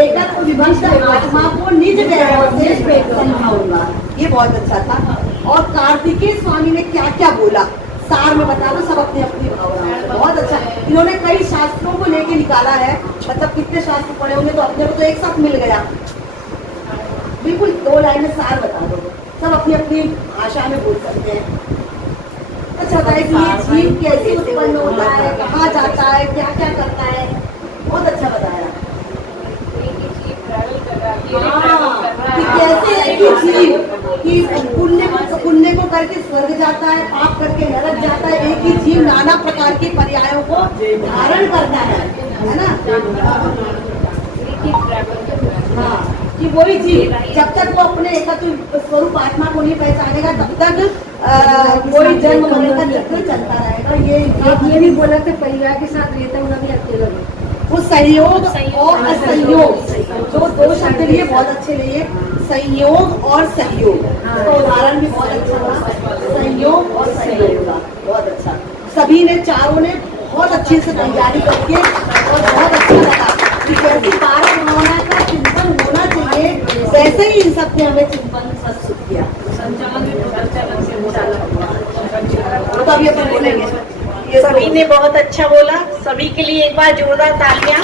एकत्व विभक्त आत्मा को निज वैभव से समझाऊंगा, ये बहुत अच्छा था। और कार्तिकेय स्वामी ने क्या क्या बोला सार में बता दो, सब अपनी अपनी भावना, बहुत अच्छा। इन्होंने कई शास्त्रों को लेके निकाला है, मतलब कितने शास्त्र पढ़े होंगे तो अपने को तो एक साथ मिल गया। बिल्कुल 2 लाइन में सार बता दो, सब अपनी अपनी भाषा में बोल सकते हैं। अच्छा बताया कि ये जीव कैसे उत्पन्न होता है, कहाँ जाता है, क्या क्या करता है, बहुत अच्छा बताया। कि कैसे एक ही जीव कि पुण्य को करके स्वर्ग जाता है, पाप करके नरक जाता है, एक ही जीव नाना प्रकार के पर्यायों को धारण करता है ना। हाँ, कि वही जीव जब तक वो अपने एकत्व स्वरूप आत्मा को नहीं पहचानेगा तब तक वही जन्म मरण का चक्र चलता रहेगा। ये भी बोला था परिवार के साथ रहता हूँ ना, भी अकेला वो सहयोग और असहयोग, जो 2 शब्द लिए बहुत अच्छे लिए, संयोग और सहयोग। तो उदाहरण भी बहुत अच्छा था, संयोग और सहयोग का बहुत अच्छा। सभी ने, चारों ने बहुत अच्छे से तैयारी करके और बहुत अच्छा लगा कि जैसी बारह भावना का चिंतन होना चाहिए वैसे ही इन सब ने हमें चिंतन प्रस्तुत किया। तो अभी अपन बोलेंगे, सभी ने बहुत अच्छा बोला, सभी के लिए एक बार जोरदार तालियां।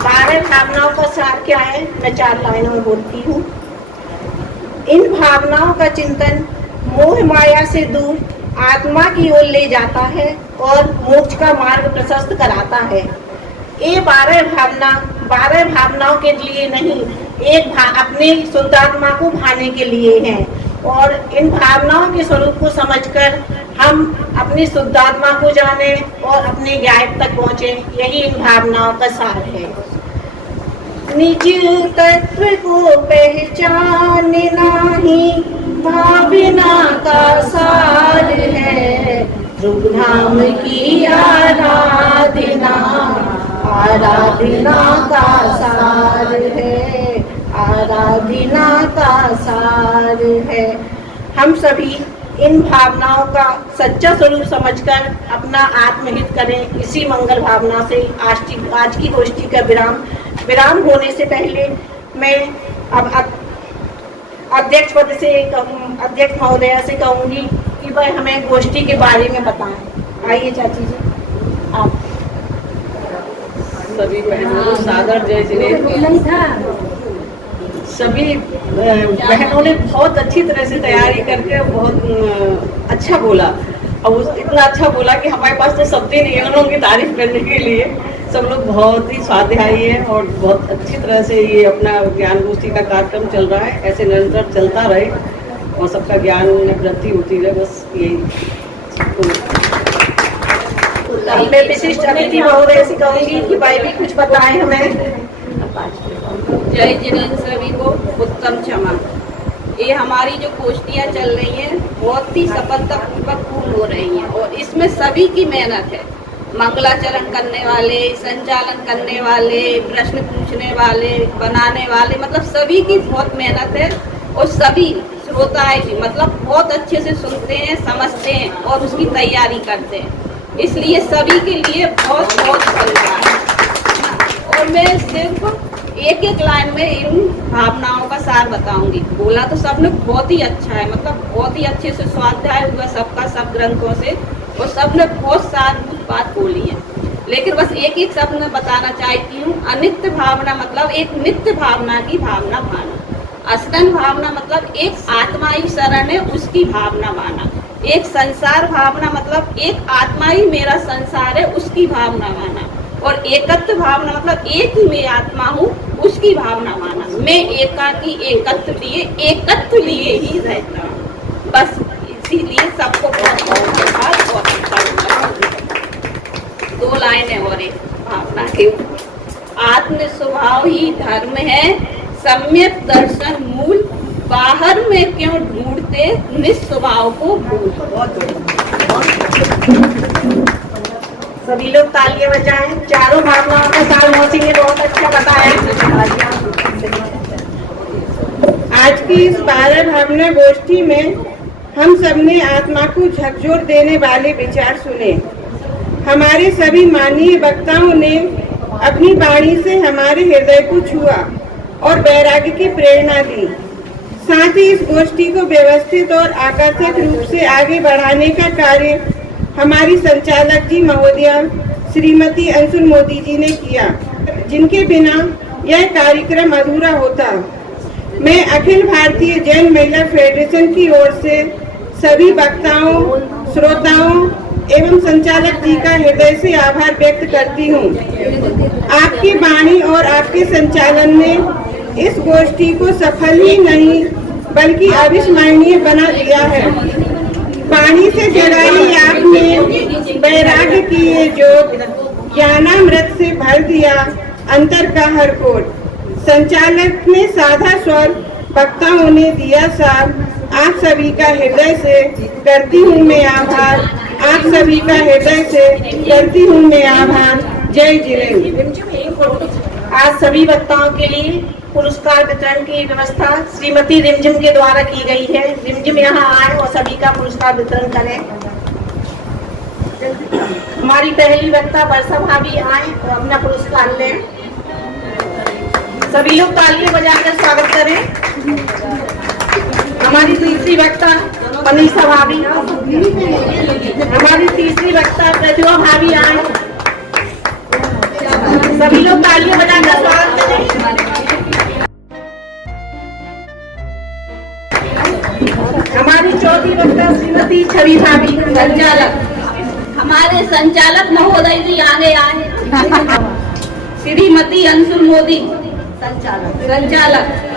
12 भावनाओं का सार क्या है, मैं 4 लाइनों में बोलती हूँ। इन भावनाओं का चिंतन मोह माया से दूर आत्मा की ओर ले जाता है और मोक्ष का मार्ग प्रशस्त कराता है। ये 12 भावनाओं के लिए नहीं, अपने शुद्ध आत्मा को भाने के लिए हैं। और इन भावनाओं के स्वरूप को समझकर हम अपनी शुद्ध आत्मा को जाने और अपने ज्ञान तक पहुँचे, यही इन भावनाओं का सार है। निज तत्व को पहचानना ही भावना का सार है। ध्रुव नाम की आराधना का सार है, आराधना का सार है। हम सभी इन भावनाओं का सच्चा स्वरूप समझकर अपना आत्महित करें। इसी मंगल भावना से आज की गोष्ठी का विराम होने से पहले मैं अब अध्यक्ष पद से अध्यक्ष महोदया से कहूँगी कि वह हमें गोष्ठी के बारे में बताएं। आइए चाची जी, आप। सभी बहनों को सादर जय जिनेन्द्र। सभी बहनों ने बहुत अच्छी तरह से तैयारी करके बहुत अच्छा बोला, और इतना अच्छा बोला कि हमारे पास तो शब्द ही नहीं है उनकी तारीफ करने के लिए। सब लोग बहुत ही स्वाध्यायी है और बहुत अच्छी तरह से ये अपना ज्ञान गोष्ठी का कार्यक्रम चल रहा है, ऐसे निरंतर चलता रहे और सबका ज्ञान में वृद्धि होती रहे, बस यही। मैं विशिष्ट अतिथि महोदय से कहूँगी कि भाई भी कुछ बताएं हमें। जय जिनेन्द्र सभी को उत्तम क्षमा। ये हमारी जो गोष्ठियाँ चल रही हैं बहुत ही सफलतापूर्वक पूर्ण हो रही हैं और इसमें सभी की मेहनत है। मंगलाचरण करने वाले, संचालन करने वाले, प्रश्न पूछने वाले, बनाने वाले, मतलब सभी की बहुत मेहनत है और सभी होता है कि मतलब बहुत अच्छे से सुनते हैं, समझते हैं और उसकी तैयारी करते हैं। इसलिए सभी के लिए बहुत बहुत धन्यवाद। और मैं सिर्फ एक एक लाइन में इन भावनाओं का सार बताऊंगी। बोला तो सबने बहुत ही अच्छा है, मतलब बहुत ही अच्छे से स्वाध्याय हुआ सबका, सब ग्रंथों से, और सबने बहुत सारी बात बोली है। लेकिन बस एक एक शब्द में बताना चाहती हूँ। अनित्य भावना मतलब एक नित्य भावना की भावना माना। असलन भावना मतलब एक आत्मा ही शरण है, उसकी भावना माना। एक संसार भावना मतलब एक आत्मा ही मेरा संसार है, उसकी भावना माना। और एकत्व भावना मतलब एक ही मैं आत्मा हूँ, उसकी भावना माना। मैं एकाकी एकत्व लिए ही रहता हूँ। बस इसीलिए सबको बहुत बहुत धन्यवाद और दो लाइनें और एक भावना के ऊपर। आत्म स्वभाव ही धर्म है, सम्यक दर्शन मूल, बाहर में क्यों ढूंढते निस्वभाव को भूल। सभी लोग तालियां बजाएं। चारों भावनाओं का सार मौसी ने बहुत अच्छा बताया। आज की इस 12 भावना गोष्ठी में हम सबने आत्मा को झकझोर देने वाले विचार सुने। हमारे सभी माननीय वक्ताओं ने अपनी वाणी से हमारे हृदय को छुआ और वैराग्य की प्रेरणा दी। साथ ही इस गोष्ठी को व्यवस्थित और आकर्षक रूप से आगे बढ़ाने का कार्य हमारी संचालक जी महोदया श्रीमती अंशुल मोदी जी ने किया, जिनके बिना यह कार्यक्रम अधूरा होता। मैं अखिल भारतीय जैन महिला फेडरेशन की ओर से सभी वक्ताओं, श्रोताओं एवं संचालक जी का हृदय से आभार व्यक्त करती हूँ। आपकी वाणी और आपके संचालन ने इस गोष्ठी को सफल ही नहीं बल्कि अविस्मरणीय बना दिया है। पानी से जगाई आपने वैराग्य की ये जोत, ज्ञानामृत से भर दिया अंतर का हर कोट। संचालक ने साधा स्वर, वक्ताओं ने दिया साथ। आप सभी का हृदय से करती हूँ मैं आभार। आप सभी का हृदय से करती हूँ मैं आभार। जय जिनेन्द्र। आज सभी वक्ताओं के लिए पुरस्कार वितरण की व्यवस्था श्रीमती रिमझिम के द्वारा की गई है। रिमझिम यहाँ आए और सभी का पुरस्कार वितरण करें। हमारी पहली वक्ता वर्षा भाभी आए और अपना पुरस्कार लें। सभी लोग तालियां बजाकर स्वागत करें। हमारी दूसरी वक्ता मनीषा भाभी, हमारी तीसरी वक्ता प्रतिभा भाभी आए। सभी लोग तालियां बजाकर स्वागत करें। हमारी चौथी वक्ता श्रीमती छवि भाभी संचालक। हमारे संचालक महोदय जी आगे आए। श्रीमती अंशुल मोदी संचालक।